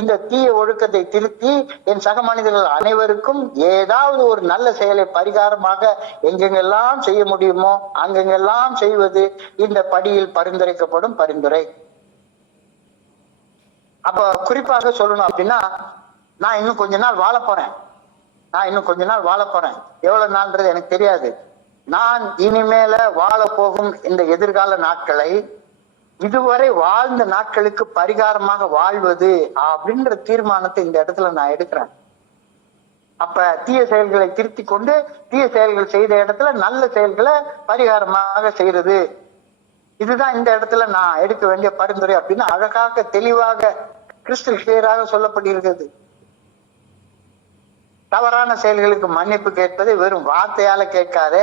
இந்த தீய ஒழுக்கத்தை திருத்தி என் சக மனிதர்கள் அனைவருக்கும் ஏதாவது ஒரு நல்ல செயலை பரிகாரமாக எங்கெங்கெல்லாம் செய்ய முடியுமோ அங்கெங்கெல்லாம் செய்வது இந்த படியில் பரிந்துரைக்கப்படும் பரிந்துரை. அப்ப குறிப்பாக சொல்லணும் அப்படின்னா, நான் இன்னும் கொஞ்ச நாள் வாழ போறேன். எவ்வளவு நாள்ன்றது எனக்கு தெரியாது. நான் இனிமேல வாழ போகும் இந்த எதிர்கால நாட்களை இதுவரை வாழ்ந்த நாட்களுக்கு பரிகாரமாக வாழ்வது அப்படின்ற தீர்மானத்தை இந்த இடத்துல நான் எடுக்கிறேன். அப்ப தீய செயல்களை திருத்தி கொண்டு தீய செயல்கள் செய்த இடத்துல நல்ல செயல்களை பரிகாரமாக செய்யறது, இதுதான் இந்த இடத்துல நான் எடுக்க வேண்டிய பரிந்துரை அப்படின்னு அழகாக தெளிவாக கிறிஸ்டல் கிளியராக சொல்லப்பட்டிருக்கிறது. தவறான செயல்களுக்கு மன்னிப்பு கேட்பதை வெறும் வார்த்தையால கேட்காத.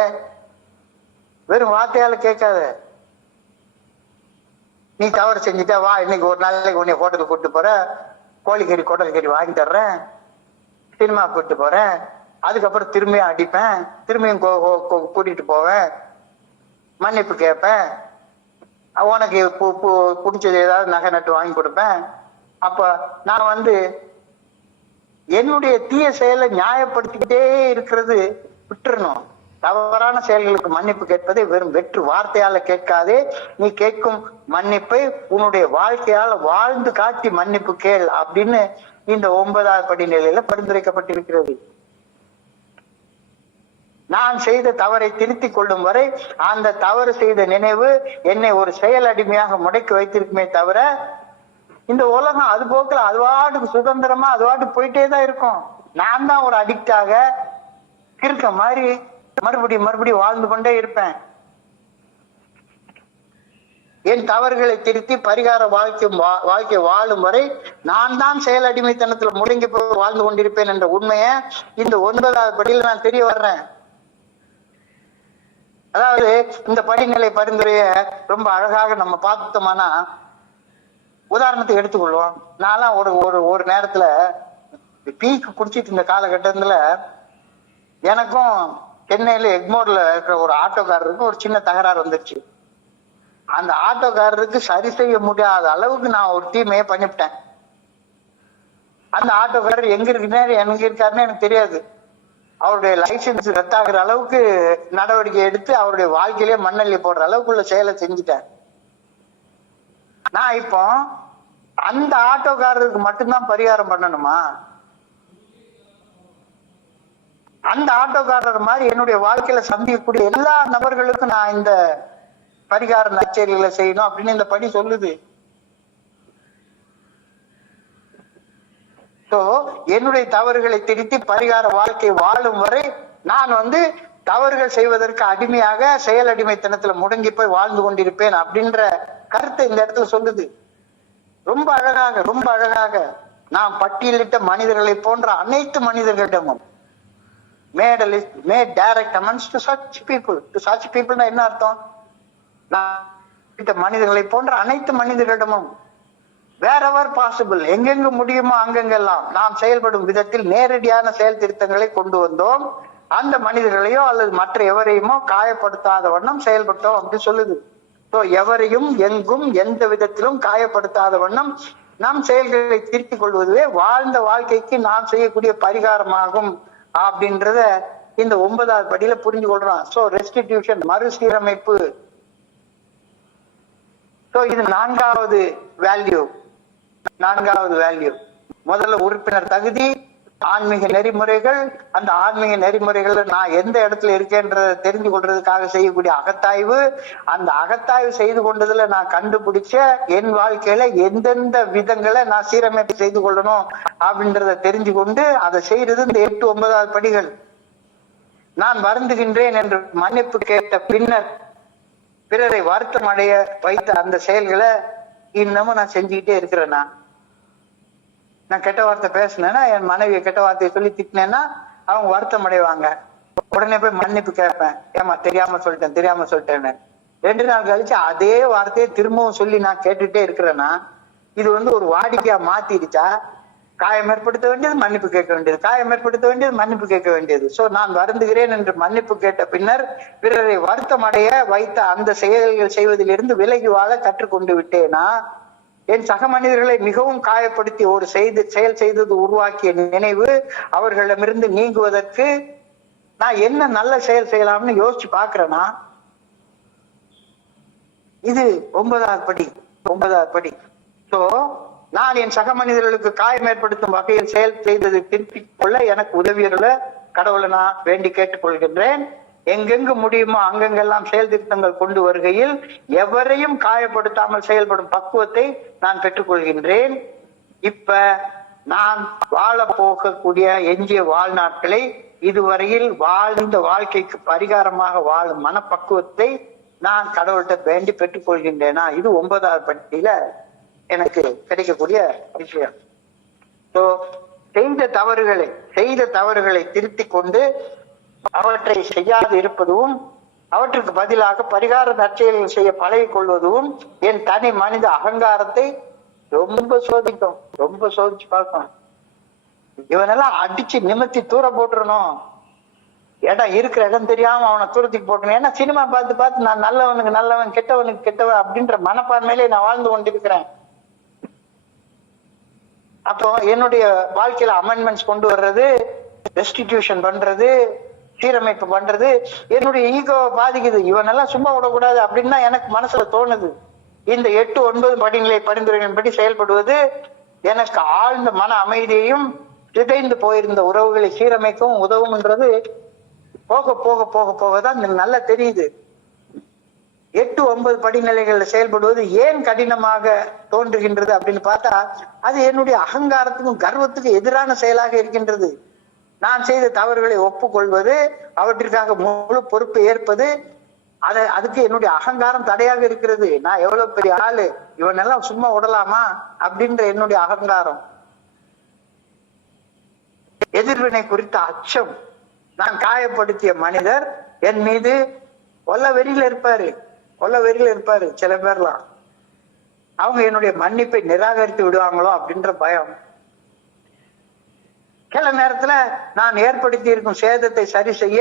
நீ தவறு செஞ்சுட்டா வா, இன்னைக்கு ஒரு நாளைக்கு உன்னை ஹோட்டலுக்கு கூட்டு போறேன், கோழிக்கறி குடல் கறி வாங்கி தர்றேன், சினிமா கூட்டு போறேன், அதுக்கப்புறம் திரும்பியும் அடிப்பேன், திரும்பியும் கூட்டிட்டு போவேன், மன்னிப்பு கேட்பேன், உனக்கு பிடிச்சது ஏதாவது நகை நட்டு வாங்கி கொடுப்பேன். அப்ப நான் என்னுடைய தீய செயலை நியாயப்படுத்திக்கிட்டே இருக்கிறது விட்டுறணும். தவறான செயல்களுக்கு மன்னிப்பு கேட்பதை வெறும் வெற்று வார்த்தையால கேட்காதே, நீ கேட்கும் மன்னிப்பை உன்னுடைய வாழ்க்கையால வாழ்ந்து காட்டி மன்னிப்பு கேள் அப்படின்னு இந்த 9வது படிநிலையில பரிந்துரைக்கப்பட்டிருக்கிறது. நான் செய்த தவறை திருத்திக் கொள்ளும் வரை அந்த தவறு செய்த நினைவு என்னை ஒரு செயல் அடிமையாக முடக்கி வைத்திருக்குமே தவிர இந்த உலகம் அது போக்குல அதுவாட்டுக்கு சுதந்திரமா அதுவாட்டுக்கு போயிட்டே தான் இருக்கும். நான் தான் ஒரு அடிக்டாக இருக்க மாதிரி மறுபடியும் வாழ்ந்து கொண்டே இருப்பேன். என் தவறுகளை திருத்தி பரிகார வாழ்க்கை வாழும் வரை நான் தான் செயல் அடிமைத்தனத்துல முடங்கி போய் வாழ்ந்து கொண்டிருப்பேன் என்ற உண்மையை இந்த 9வது படியில் நான் தெரிய வர்றேன். அதாவது இந்த படிநிலை பரிந்துரைய ரொம்ப அழகாக நம்ம பார்த்தோம்னா, உதாரணத்துக்கு எடுத்துக்கொள்வோம். நான்லாம் ஒரு நேரத்துல பீக்கு குடிச்சிட்டு இந்த காலகட்டத்துல எனக்கும் சென்னையில எக்மோர்ல இருக்கிற ஒரு ஆட்டோக்காரருக்கு ஒரு சின்ன தகராறு வந்துருச்சு. அந்த ஆட்டோக்காரருக்கு சரி செய்ய முடியாத அளவுக்கு நான் ஒரு தீமையை பண்ணிவிட்டேன். அந்த ஆட்டோக்காரர் எங்க இருக்காருன்னு எனக்கு தெரியாது. அவருடைய லைசன்ஸ் ரத்தாகிற அளவுக்கு நடவடிக்கை எடுத்து அவருடைய வாழ்க்கையிலே மண்ணள்ளி போடுற அளவுக்குள்ள செயலை செஞ்சுட்டேன். நான் இப்போ அந்த ஆட்டோக்காரருக்கு மட்டும்தான் பரிகாரம் பண்ணணுமா? அந்த ஆட்டோக்காரர் மாதிரி என்னுடைய வாழ்க்கையில சந்திக்கக்கூடிய எல்லா நபர்களுக்கும் நான் இந்த பரிகார நற்செயல்களை செய்யணும் அப்படின்னு இந்த படி சொல்லுது. என்னுடைய தவறுகளை திருத்தி பரிகார வாழ்க்கை வாழும் வரை நான் தவறுகள் செய்வதற்கு அடிமையாக செயல் அடிமைத்தனத்துல முடங்கி போய் வாழ்ந்து கொண்டிருப்பேன் அப்படின்ற கருத்தை இந்த இடத்துல சொல்லுது. ரொம்ப அழகாக நாம் பட்டியலிட்ட மனிதர்களை போன்ற அனைத்து மனிதர்களிடமும் made a list, made direct amends to such people. To such people என்ன அர்த்தம்? மனிதர்களை போன்ற அனைத்து மனிதர்களிடமும் wherever possible, எங்கெங்கு முடியுமோ அங்கெங்கெல்லாம் நாம் செயல்படும் விதத்தில் நேரடியான செயல் திருத்தங்களை கொண்டு வந்தோம். அந்த மனிதர்களையோ அல்லது மற்ற எவரையுமோ காயப்படுத்தாத வண்ணம் செயல்பட்டோம் அப்படின்னு சொல்லுது. எவரையும் எங்கும் எந்த விதத்திலும் காயப்படுத்தாத வண்ணம் நம் செயல்களை திருத்திக் கொள்வதுவே வாழ்ந்த வாழ்க்கைக்கு நாம் செய்யக்கூடிய பரிகாரமாகும் அப்படின்றத இந்த 9வது படியில புரிஞ்சு கொள்றோம். ரெஸ்டிடியூஷன், மறுசீரமைப்பு. இது 4வது வேல்யூ. முதல்ல உறுப்பினர் தகுதி, ஆன்மீக நெறிமுறைகள். அந்த ஆன்மீக நெறிமுறைகள்ல நான் எந்த இடத்துல இருக்கேன்றத தெரிஞ்சு கொள்றதுக்காக செய்யக்கூடிய அகத்தாய்வு. அந்த அகத்தாய்வு செய்து கொண்டதுல நான் கண்டுபிடிச்ச என் வாழ்க்கையில எந்தெந்த விதங்களை நான் சீரமைப்பு செய்து கொள்ளணும் அப்படின்றத தெரிஞ்சு கொண்டு அதை செய்யறது இந்த 8, 9வது படிகள். நான் வருந்துகின்றேன் என்று மன்னிப்பு கேட்ட பின்னர் பிறரை வருத்தம் அடைய வைத்த அந்த செயல்களை இன்னமும் நான் செஞ்சுக்கிட்டே இருக்கிறேன்னா, நான் கெட்ட வார்த்தை பேசினேன்னா, என் மனைவியை கெட்ட வார்த்தையை சொல்லி திட்டினேன்னா அவங்க வருத்தம் அடைவாங்க. உடனே போய் மன்னிப்பு கேட்பேன், ஏமா தெரியாம சொல்லிட்டேன்னு. 2 நாள் கழிச்சு அதே வார்த்தையை திரும்பவும் சொல்லி நான் கேட்டுட்டே இருக்கிறேன்னா, இது ஒரு வாடிக்கையா மாத்திடுச்சா காயம் ஏற்படுத்த வேண்டியது, மன்னிப்பு கேட்க வேண்டியது, காயம் ஏற்படுத்த வேண்டியது, மன்னிப்பு கேட்க வேண்டியது. சோ நான் வருந்துகிறேன் என்று மன்னிப்பு கேட்ட பின்னர் பிறரை வருத்தம் அடைய வைத்த அந்த செயல்கள் செய்வதிலிருந்து விலகி வாழ கற்றுக்கொண்டு விட்டேனா? என் சக மனிதர்களை மிகவும் காயப்படுத்தி ஒரு செயல் செய்தது உருவாக்கிய நினைவு அவர்களிடமிருந்து நீங்குவதற்கு நான் என்ன நல்ல செயல் செய்யலாம்னு யோசிச்சு பாக்குறேன்னா, இது 9வது படி. சோ நான் என் சக மனிதர்களுக்கு காயம் ஏற்படுத்தும் வகையில் செயல் செய்ததை திருப்பிக் கொள்ள எனக்கு உதவியுள்ள கடவுளை நான் வேண்டி கேட்டுக்கொள்கின்றேன். எங்கெங்கு முடியுமோ அங்கெங்கெல்லாம் செயல் திருத்தங்கள் கொண்டு வருகையில் எவரையும் காயப்படுத்தாமல் செயல்படும் பக்குவத்தை நான் பெற்றுக்கொள்கின்றேன். இப்ப நான் வாழ போகக்கூடிய எஞ்சிய வாழ்நாட்களை இதுவரையில் வாழ்ந்த வாழ்க்கைக்கு பரிகாரமாக வாழும் மனப்பக்குவத்தை நான் கடவுள்கிட்ட வேண்டி பெற்றுக் கொள்கின்றேனா? இது 9வது படியில எனக்கு கிடைக்கக்கூடிய விஷயம். செய்த தவறுகளை திருத்திக் கொண்டு அவற்றை செய்யாது இருப்பதும், அவற்றுக்கு பதிலாக பரிகார நற்செயல்கள் செய்ய பழகிக் கொள்வதும் என் தனி மனித அகங்காரத்தை ரொம்ப சோதிச்சு பார்க்கணும். இவனெல்லாம் அடிச்சு நிமித்தி தூர போட்டுறணும். இடம் இருக்கிற இடம் தெரியாம அவனை தூரத்துக்கு போட்டணும். ஏன்னா சினிமா பார்த்து நான் நல்லவனுக்கு நல்லவன், கெட்டவனுக்கு கெட்டவன் அப்படின்ற மனப்பான்மையிலே நான் வாழ்ந்து கொண்டிருக்கிறேன். அப்போ என்னுடைய வாழ்க்கையில அமெண்ட்மெண்ட்ஸ் கொண்டு வர்றது, ரெஸ்டிடியூஷன் பண்றது, சீரமைப்பு பண்றது என்னுடைய ஈகோவை பாதிக்குது. இவனெல்லாம் சும்மா விடக்கூடாது அப்படின்னு தான் எனக்கு மனசுல தோணுது. இந்த 8, 9 படிநிலை பரிந்துரைகளின்படி செயல்படுவது எனக்கு ஆழ்ந்த மன அமைதியையும் சிதைந்து போயிருந்த உறவுகளை சீரமைக்கவும் உதவும்ன்றது போக போக போக போகதான் நல்லா தெரியுது. 8, 9 படிநிலைகள்ல செயல்படுவது ஏன் கடினமாக தோன்றுகின்றது அப்படின்னு பார்த்தா, அது என்னுடைய அகங்காரத்துக்கும் கர்வத்துக்கும் எதிரான செயலாக இருக்கின்றது. நான் செய்த தவறுகளை ஒப்புக்கொள்வது, அவற்றிற்காக முழு பொறுப்பை ஏற்பது, அதுக்கு என்னுடைய அகங்காரம் தடையாக இருக்கிறது. நான் எவ்வளவு பெரிய ஆளு, இவனெல்லாம் சும்மா விடலாமா அப்படின்ற என்னுடைய அகங்காரம். எதிர்வினை குறித்த அச்சம். நான் காயப்படுத்திய மனிதர் என் மீது கொல்ல வெறியில இருப்பாரு சில பேர்லாம். அவங்க என்னுடைய மன்னிப்பை நிராகரித்து விடுவாங்களோ அப்படின்ற பயம். சில நேரத்துல நான் ஏற்படுத்தி இருக்கும் சேதத்தை சரி செய்ய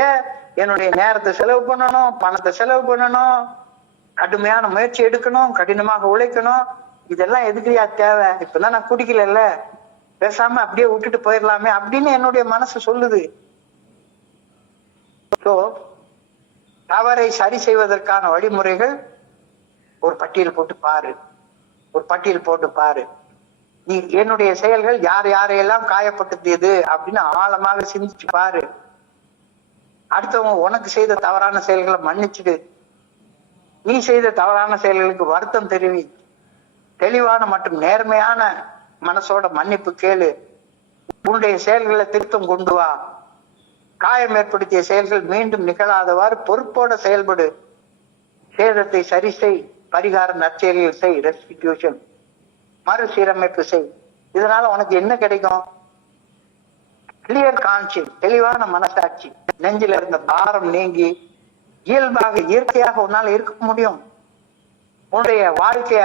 என்னுடைய நேரத்தை செலவு பண்ணணும், பணத்தை செலவு பண்ணணும், கடுமையான முயற்சி எடுக்கணும், கடினமாக உழைக்கணும். இதெல்லாம் எதுக்குயா தேவை? இப்பதான் நான் குடிக்கல, பேசாம அப்படியே விட்டுட்டு போயிடலாமே அப்படின்னு என்னுடைய மனசு சொல்லுது. தவறை சரி செய்வதற்கான வழிமுறைகள் ஒரு பட்டியல் போட்டு பாரு. நீ என்னுடைய செயல்கள் யாரையெல்லாம் காயப்படுத்தியது அப்படின்னு ஆழமாக சிந்திச்சு பாரு. அடுத்தவங்க உனக்கு செய்த தவறான செயல்களை மன்னிச்சுடு. நீ செய்த தவறான செயல்களுக்கு வருத்தம் தெரிவி. தெளிவான மற்றும் நேர்மையான மனசோட மன்னிப்பு கேளு. உன்னுடைய செயல்களை திருத்தம் கொண்டு வா. காயம் ஏற்படுத்திய செயல்கள் மீண்டும் நிகழாதவாறு பொறுப்போட செயல்படு. சேதத்தை சரி செய், பரிகார நற்செயல்கள் செய், ரெஸ்டிடியூஷன் மறுசீரமைப்பு செய். இதனால உனக்கு என்ன கிடைக்கும்? கிளியர் கான்சியன்ஸ், தெளிவான மனசாட்சி. நெஞ்சில இருந்த பாரம் நீங்கி இயல்பாக இயற்கையாக உன்னால இருக்க முடியும். உன்னுடைய வாழ்க்கைய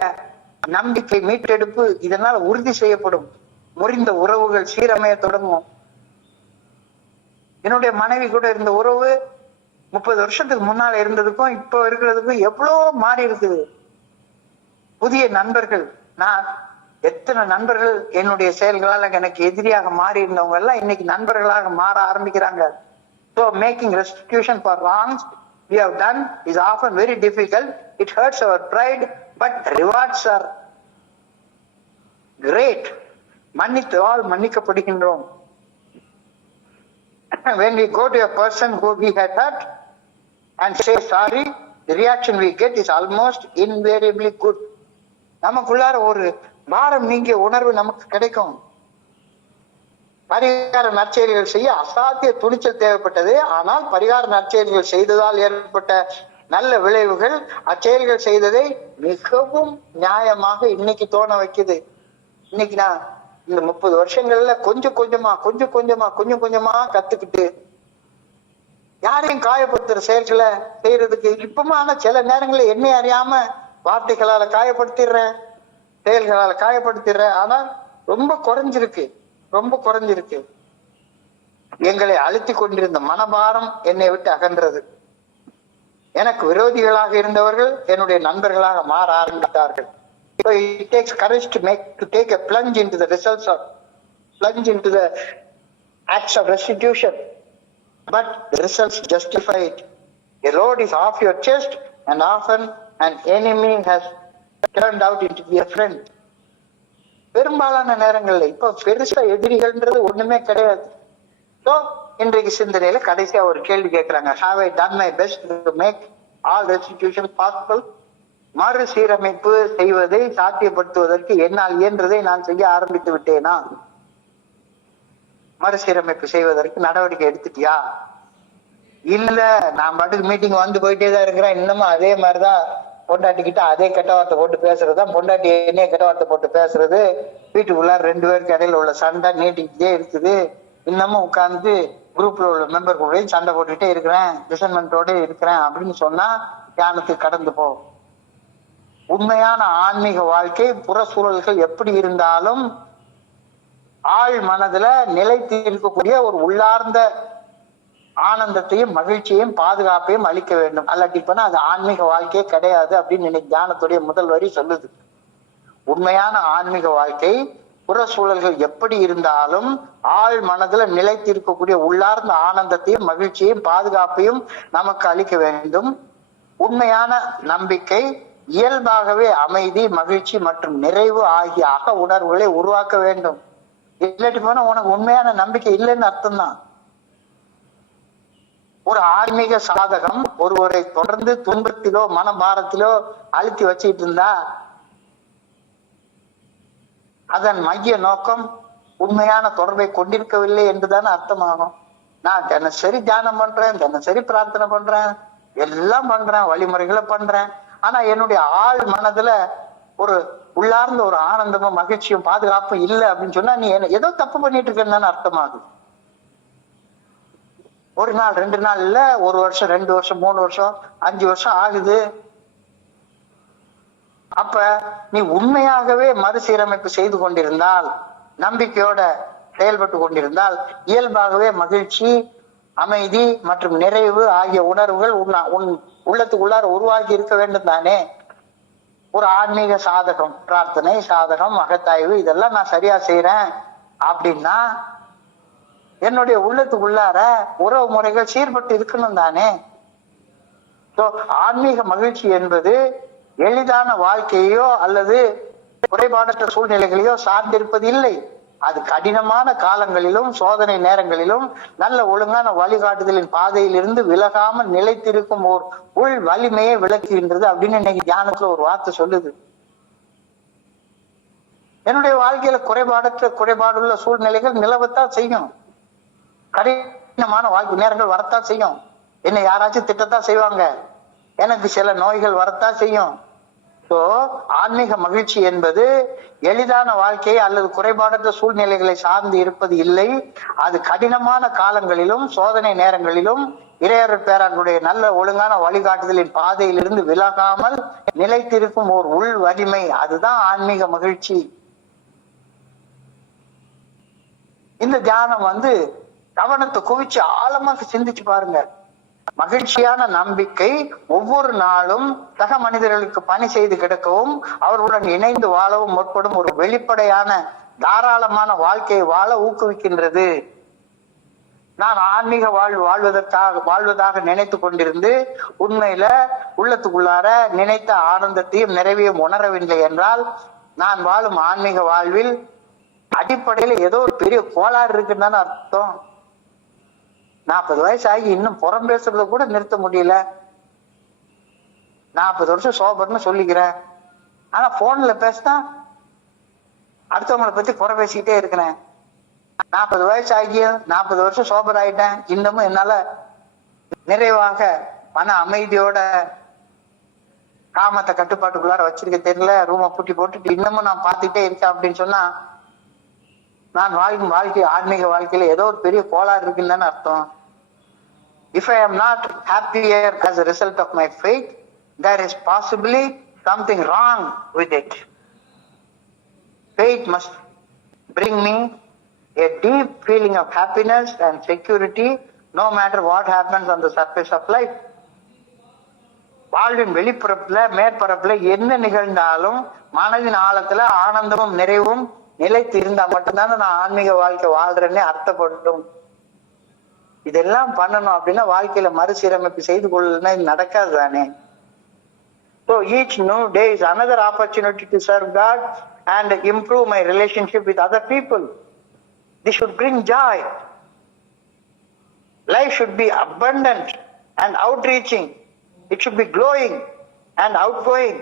நம்பிக்கை மீட்டெடுப்பு இதனால உறுதி செய்யப்படும். முறிந்த உறவுகள் சீரமைய தொடங்கும். என்னுடைய மனைவி கூட இருந்த உறவு 30 வருஷத்துக்கு முன்னால இருந்ததுக்கும் இப்போ இருக்கிறதுக்கும் எவ்வளோ மாறி இருக்குது. புதிய நண்பர்கள், நான் எத்தனை நண்பர்கள் என்னுடைய செயல்களால் எனக்கு எதிரியாக மாறி இருந்தவங்க எல்லாம் இன்னைக்கு நண்பர்களாக மாற ஆரம்பிக்கிறாங்க. So making restitution for wrongs we have done is often very difficult. It hurts our pride, but rewards are great. மன்னிக்கப்படுகின்றோம். When we go to a person who we had hurt and say sorry, the reaction we get is almost invariably good. நமக்குள்ளார ஒரு பாரம் நீங்கிய உணர்வு நமக்கு கிடைக்கும். பரிகார நற்செயல்கள் செய்ய அசாத்திய துணிச்சல் தேவைப்பட்டது. ஆனால் பரிகார நற்செயல்கள் செய்ததால் ஏற்பட்ட நல்ல விளைவுகள் அச்செயல்கள் செய்ததை மிகவும் நியாயமாக இன்னைக்கு தோண வைக்குது. இன்னைக்கு நான் இந்த 30 வருஷங்கள்ல கொஞ்சம் கொஞ்சமா கத்துக்கிட்டு யாரையும் காயப்படுத்துற செயல்களை செய்யறதுக்கு இப்பமா, ஆனா சில நேரங்களில் என்னை அறியாம வார்த்தைகளால காயப்படுத்திடுறேன், செயல்களால காயப்படுத்திடுறேன். ஆனா ரொம்ப குறைஞ்சிருக்கு. ரொம்ப குறைஞ்சிருக்கு. எங்களை அழுத்திக் கொண்டிருந்த மனபாரம் என்னை விட்டு அகன்றது. எனக்கு விரோதிகளாக இருந்தவர்கள் என்னுடைய நண்பர்களாக மாற ஆரம்பித்தார்கள். So it takes courage to take a plunge into the results of plunge into the acts of restitution, but the results justify it. A load is off your chest, and often an enemy has turned out to be a friend. பெரும்பாலான நேரங்கள்ல இப்ப பெருசா எதிரிகள்ன்றது ஒண்ணுமே கிடையாது. So இன்றைக்கு சிந்தனையில கடைசியா ஒரு கேள்வி கேட்கிறாங்க. Have I done my best to make all restitution possible? மறுசீரமைப்பு செய்வதை சாத்தியப்படுத்துவதற்கு என்னால் இயன்றதை நான் செய்ய ஆரம்பித்து விட்டேனா? மறுசீரமைப்பு செய்வதற்கு நடவடிக்கை எடுத்துட்டியா? இல்ல நான் பாட்டுக்கு மீட்டிங் வந்து போயிட்டே தான் இருக்கிறேன், இன்னமும் அதே மாதிரிதான் பொண்டாட்டிக்கிட்ட அதே கெட்ட வார்த்தை போட்டு பேசுறதுதான், பொண்டாட்டி என்னைய கெட்ட வார்த்தை போட்டு பேசுறது, வீட்டுக்குள்ள 2 பேருக்கு இடையில உள்ள சண்டை நீட்டிக்கிட்டே இருக்குது, இன்னமும் உட்கார்ந்து குரூப்ல உள்ள மெம்பர் கூட சண்டை போட்டுக்கிட்டே இருக்கிறேன், டிசன்மெண்டோட இருக்கிறேன் அப்படின்னு சொன்னா தியானத்துக்கு கடந்து போ. உண்மையான ஆன்மீக வாழ்க்கை புற சூழல்கள் எப்படி இருந்தாலும் ஆழ் மனதுல நிலைத்து இருக்கக்கூடிய ஒரு உள்ளார்ந்த ஆனந்தத்தையும் மகிழ்ச்சியையும் பாதுகாப்பையும் அளிக்க வேண்டும். அல்லாட்டிப்பனா அது ஆன்மீக வாழ்க்கையே கிடையாது அப்படின்னு இன்னைக்கு தியானத்துடைய முதல் வரி சொல்லுது. உண்மையான ஆன்மீக வாழ்க்கை புற சூழல்கள் எப்படி இருந்தாலும் ஆழ் மனதுல நிலைத்து இருக்கக்கூடிய உள்ளார்ந்த ஆனந்தத்தையும் மகிழ்ச்சியையும் பாதுகாப்பையும் நமக்கு அளிக்க வேண்டும். உண்மையான நம்பிக்கை இயல்பாகவே அமைதி, மகிழ்ச்சி மற்றும் நிறைவு ஆகிய அக உணர்வுகளை உருவாக்க வேண்டும். இல்லாட்டி போனா உனக்கு உண்மையான நம்பிக்கை இல்லைன்னு அர்த்தம் தான். ஒரு ஆன்மீக சாதகம் ஒருவரை தொடர்ந்து துன்பத்திலோ மனபாரத்திலோ அழுத்தி வச்சுட்டு இருந்தா அதன் மைய நோக்கம் உண்மையான தொடர்பை கொண்டிருக்கவில்லை என்றுதானே அர்த்தமாகும். நான் தினசரி தியானம் பண்றேன், தினசரி பிரார்த்தனை பண்றேன், எல்லாம் பண்றேன், வழிமுறைகளை பண்றேன், ஆனா என்னுடைய ஆழ் மனதுல ஒரு உள்ளார்ந்த ஒரு ஆனந்தமும் மகிழ்ச்சியும் பாதுகாப்பும் இல்லை அப்படின்னு சொன்னா நீ ஏதோ தப்பு பண்ணிட்டு இருக்கேன்னு அர்த்தமாகுது. 1 நாள் 2 நாள் இல்ல, 1 வருஷம் 2 வருஷம் 3 வருஷம் 5 வருஷம் ஆகுது. அப்ப நீ உண்மையாகவே மறுசீரமைப்பு செய்து கொண்டிருந்தால், நம்பிக்கையோட செயல்பட்டு கொண்டிருந்தால், இயல்பாகவே மகிழ்ச்சி, அமைதி மற்றும் நிறைவு ஆகிய உணர்வுகள் உன் உள்ளத்துக்குள்ளார உருவாகி இருக்க வேண்டும் தானே. ஒரு ஆன்மீக சாதகம், பிரார்த்தனை சாதகம், அகத்தாய்வு இதெல்லாம் நான் சரியா செய்யறேன் அப்படின்னா என்னுடைய உள்ளத்துக்குள்ளார உறவு முறைகள் சீர்பட்டு இருக்கணும் தானே. ஆன்மீக மகிழ்ச்சி என்பது எளிதான வாழ்க்கையோ அல்லது குறைபாடற்ற சூழ்நிலைகளையோ சார்ந்திருப்பது இல்லை. அது கடினமான காலங்களிலும் சோதனை நேரங்களிலும் நல்ல ஒழுங்கான வழிகாட்டுதலின் பாதையில் இருந்து விலகாமல் நிலைத்திருக்கும் ஓர் உள் வலிமையை விளக்குகின்றது அப்படின்னு இன்னைக்கு தியானத்துல ஒரு வார்த்தை சொல்லுது. என்னுடைய வாழ்க்கையில குறைபாடுள்ள சூழ்நிலைகள் நிலவத்தான் செய்யும், கடினமான வாழ்க்கை நேரங்கள் வரத்தான் செய்யும், என்னை யாராச்சும் திட்டத்தான் செய்வாங்க, எனக்கு சில நோய்கள் வரத்தான் செய்யும். ஆன்மீக மகிழ்ச்சி என்பது எளிதான வாழ்க்கையை அல்லது குறைபாடற்ற சூழ்நிலைகளை சார்ந்து இருப்பது இல்லை. அது கடினமான காலங்களிலும் சோதனை நேரங்களிலும் இறையருள் பேரானுடைய நல்ல ஒழுங்கான வழிகாட்டுதலின் பாதையிலிருந்து விலகாமல் நிலைத்திருக்கும் ஓர் உள் வலிமை, அதுதான் ஆன்மீக மகிழ்ச்சி. இந்த தியானம் கவனத்தை குவிச்சு ஆழமாக சிந்திச்சு பாருங்க. மகிழ்ச்சியான நம்பிக்கை ஒவ்வொரு நாளும் சக மனிதர்களுக்கு பணி செய்து கிடக்கவும் அவர்களுடன் இணைந்து வாழவும் முற்படும் ஒரு வெளிப்படையான தாராளமான வாழ்க்கையை வாழ ஊக்குவிக்கின்றது. நான் ஆன்மீக வாழ்வதாக நினைத்து கொண்டிருந்து உண்மையில உள்ளத்துக்குள்ளார நினைத்த ஆனந்தத்தையும் நிறைவையும் உணரவில்லை என்றால் நான் வாழும் ஆன்மீக வாழ்வில் அடிப்படையில ஏதோ ஒரு பெரிய கோளாறு இருக்குன்னு தானே அர்த்தம். 40 வயசு ஆகி இன்னும் புறம் பேசுறத கூட நிறுத்த முடியல. 40 வருஷம் சோபர்னு சொல்லிக்கிறேன், ஆனா போன்ல பேசினா அடுத்தவங்களை பத்தி புறம் பேசிக்கிட்டே இருக்கிறேன். 40 வயசு ஆகிய 40 வருஷம் சோபர் ஆயிட்டேன், இன்னமும் என்னால நிறைவாக மன அமைதியோட காமத்தை கட்டுப்பாட்டுக்குள்ளார வச்சிருக்க தெரியல, ரூமை பூட்டி போட்டுட்டு இன்னமும் நான் பார்த்துக்கிட்டே இருக்கேன் அப்படின்னு சொன்னா நான் வாழும் வாழ்க்கை ஆன்மீக வாழ்க்கையில ஏதோ ஒரு பெரிய கோளாறு இருக்குன்னு அர்த்தம். If I am not happier as a result of my faith, there is possibly something wrong with it. Faith must bring me a deep feeling of happiness and security no matter what happens on the surface of life. வாழ்வின் வெளிப்புறத்துல மேற்பரப்புல என்ன நிகழ்ந்தாலும் மனதின் ஆழத்துல ஆனந்தமும் நிறைவும் நிலைத்து இருந்தா மட்டும்தானே நான் ஆன்மீக வாழ்க்கை வாழ்றேன்னே அர்த்தப்படும். இதெல்லாம் பண்ணணும் அப்படின்னா வாழ்க்கையில மறுசீரமைப்பு செய்து கொள்ளலன்னா இது நடக்காது தானே. So each new day is another opportunity to serve God and improve my relationship with other people. This should bring joy. Life should be abundant and outreaching. It should be glowing and outgoing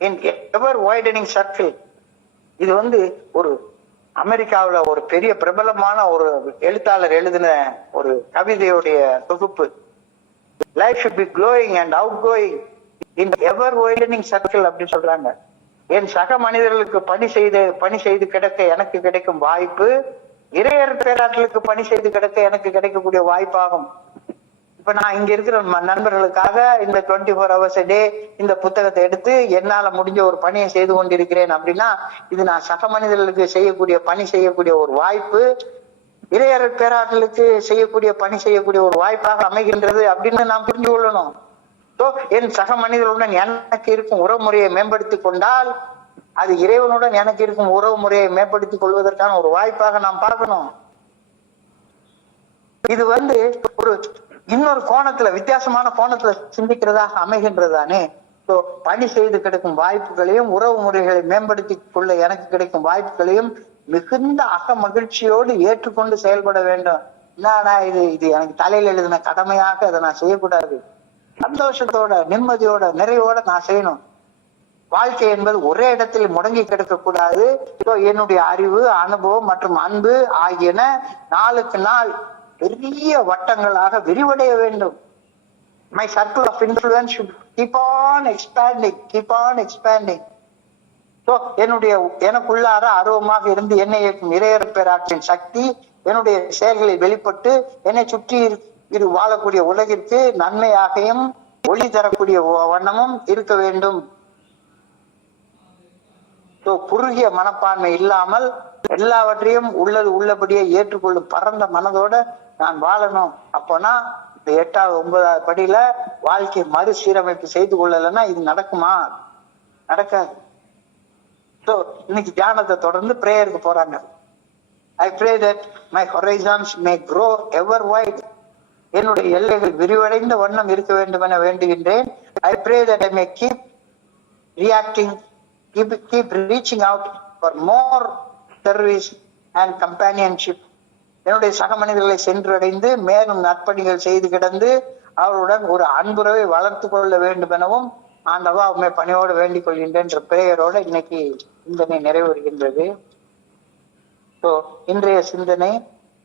in ever widening circle. இது ஒரு அமெரிக்காவுல ஒரு பெரிய பிரபலமான ஒரு எழுத்தாளர் எழுதின ஒரு கவிதையுடைய தொகுப்பு. Life should be glowing and outgoing in ever widening circle அப்படின்னு சொல்றாங்க. என் சக மனிதர்களுக்கு பணி செய்து கிடக்க எனக்கு கிடைக்கும் வாய்ப்பு இறையர் பேராற்றலுக்கு பணி செய்து கிடக்க எனக்கு கிடைக்கக்கூடிய வாய்ப்பாகும். இப்ப நான் இங்க இருக்கிற நண்பர்களுக்காக இந்த 24 hours a day இந்த புத்தகத்தை எடுத்து என்னால முடிஞ்ச ஒரு பணியை செய்து கொண்டிருக்கிறேன் அப்படின்னா இது நான் சக மனிதர்களுக்கு செய்யக்கூடிய ஒரு வாய்ப்பு, இறையர் பேராற்றலுக்கு பணி செய்யக்கூடிய ஒரு வாய்ப்பாக அமைகின்றது அப்படின்னு நாம் புரிஞ்சு கொள்ளணும். என் சக மனிதர்களுடன் எனக்கு இருக்கும் உறவு முறையை மேம்படுத்திக் கொண்டால் அது இறைவனுடன் எனக்கு இருக்கும் உறவு முறையை மேம்படுத்திக் கொள்வதற்கான ஒரு வாய்ப்பாக நாம் பார்க்கணும். இது ஒரு இன்னொரு கோணத்துல வித்தியாசமான கோணத்துல சிந்திக்கிறதாக அமைகின்றதானே. பணி செய்து கிடைக்கும் வாய்ப்புகளையும் உறவு முறைகளை மேம்படுத்தி கொள்ள எனக்கு கிடைக்கும் வாய்ப்புகளையும் மிகுந்த அக மகிழ்ச்சியோடு ஏற்றுக்கொண்டு செயல்பட வேண்டும். இது எனக்கு தலையில எழுதின கடமையாக அதை நான் செய்யக்கூடாது. சந்தோஷத்தோட நிம்மதியோட நிறைவோட நான் செய்யணும். வாழ்க்கை என்பது ஒரே இடத்தில் முடங்கி கிடக்கக்கூடாது. என்னுடைய அறிவு, அனுபவம் மற்றும் அன்பு ஆகியன நாளுக்கு நாள் பெரிய வட்டங்களாக விரிவடைய வேண்டும். My circle of influence should keep on expanding. எனக்குள்ளார ஆர்வமாக இருந்து என்னை இயக்கும் இறையர் பேராற்றின் சக்தி என்னுடைய செயல்களில் வெளிப்பட்டு என்னை சுற்றி வாழக்கூடிய உலகிற்கு நன்மையாகவும் ஒளி தரக்கூடிய வண்ணமும் இருக்க வேண்டும். குறுகிய மனப்பான்மை இல்லாமல் எல்லாவற்றையும் உள்ளபடியே ஏற்றுக்கொள்ளும் பரந்த மனதோட நான் வாழணும். அப்போனா இந்த 8வது 9வது படியில வாழ்க்கை மறுசீரமைப்பு செய்து கொள்ளலைன்னா இது நடக்குமா? நடக்காது. இன்னைக்கு தியானத்தை தொடர்ந்து பிரேயருக்கு போறாங்க. I pray that my horizons may grow ever wide. என்னுடைய எல்லைகள் விரிவடைந்த வண்ணம் இருக்க வேண்டும் என வேண்டுகின்றேன். I pray that I may keep reaching out for more service and companionship. என்னுடைய சக மனிதர்களை சென்றடைந்து மேலும் நற்பணிகள் செய்து கிடந்து அவருடன் ஒரு அன்புறவை வளர்த்து கொள்ள வேண்டும் எனவும் ஆண்டவா உண்மை பணியோடு வேண்டிக் கொள்கின்றேன் என்ற பிரேயரோட இன்னைக்கு சிந்தனை நிறைவேறுகின்றது. இன்றைய சிந்தனை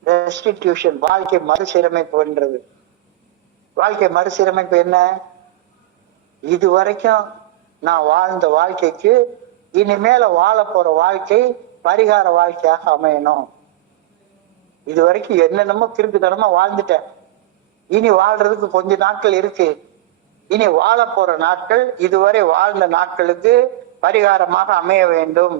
ரெஸ்டிடியூஷன், வாழ்க்கை மறுசீரமைப்பு என்றது. வாழ்க்கை மறுசீரமைப்பு என்ன? இதுவரைக்கும் நான் வாழ்ந்த வாழ்க்கைக்கு இனிமேல வாழ போற வாழ்க்கை பரிகார வாழ்க்கையாக அமையணும். இதுவரைக்கும் என்னென்னமோ கிறுக்குத்தனமா வாழ்ந்துட்டேன். இனி வாழ்றதுக்கு கொஞ்ச நாட்கள் இருக்கு. இனி வாழ போற நாட்கள் இதுவரை வாழ்ந்த நாட்களுக்கு பரிகாரமாக அமைய வேண்டும்.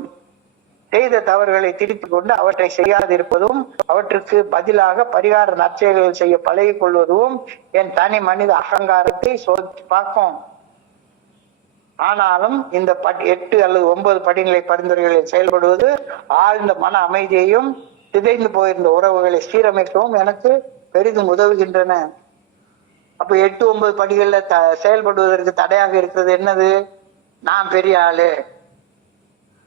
செய்த தவறுகளை திருப்பிக் கொண்டு அவற்றை செய்யாதிருப்பதும் அவற்றுக்கு பதிலாக பரிகார நற்செயல்கள் செய்ய பழகிக் கொள்வதும் என் தனி மனித அகங்காரத்தை சோதித்து பார்க்கும். ஆனாலும் இந்த 8 அல்லது 9 படிநிலை பரிந்துரைகளில் செயல்படுவது ஆழ்ந்த மன அமைதியையும் சிதைந்து போயிருந்த உறவுகளை சீரமைக்கவும் எனக்கு பெரிதும் உதவுகின்றன. அப்ப 8, 9 படிகள்ல செயல்படுவதற்கு தடையாக இருக்கிறது என்னது? நான் பெரிய ஆளு,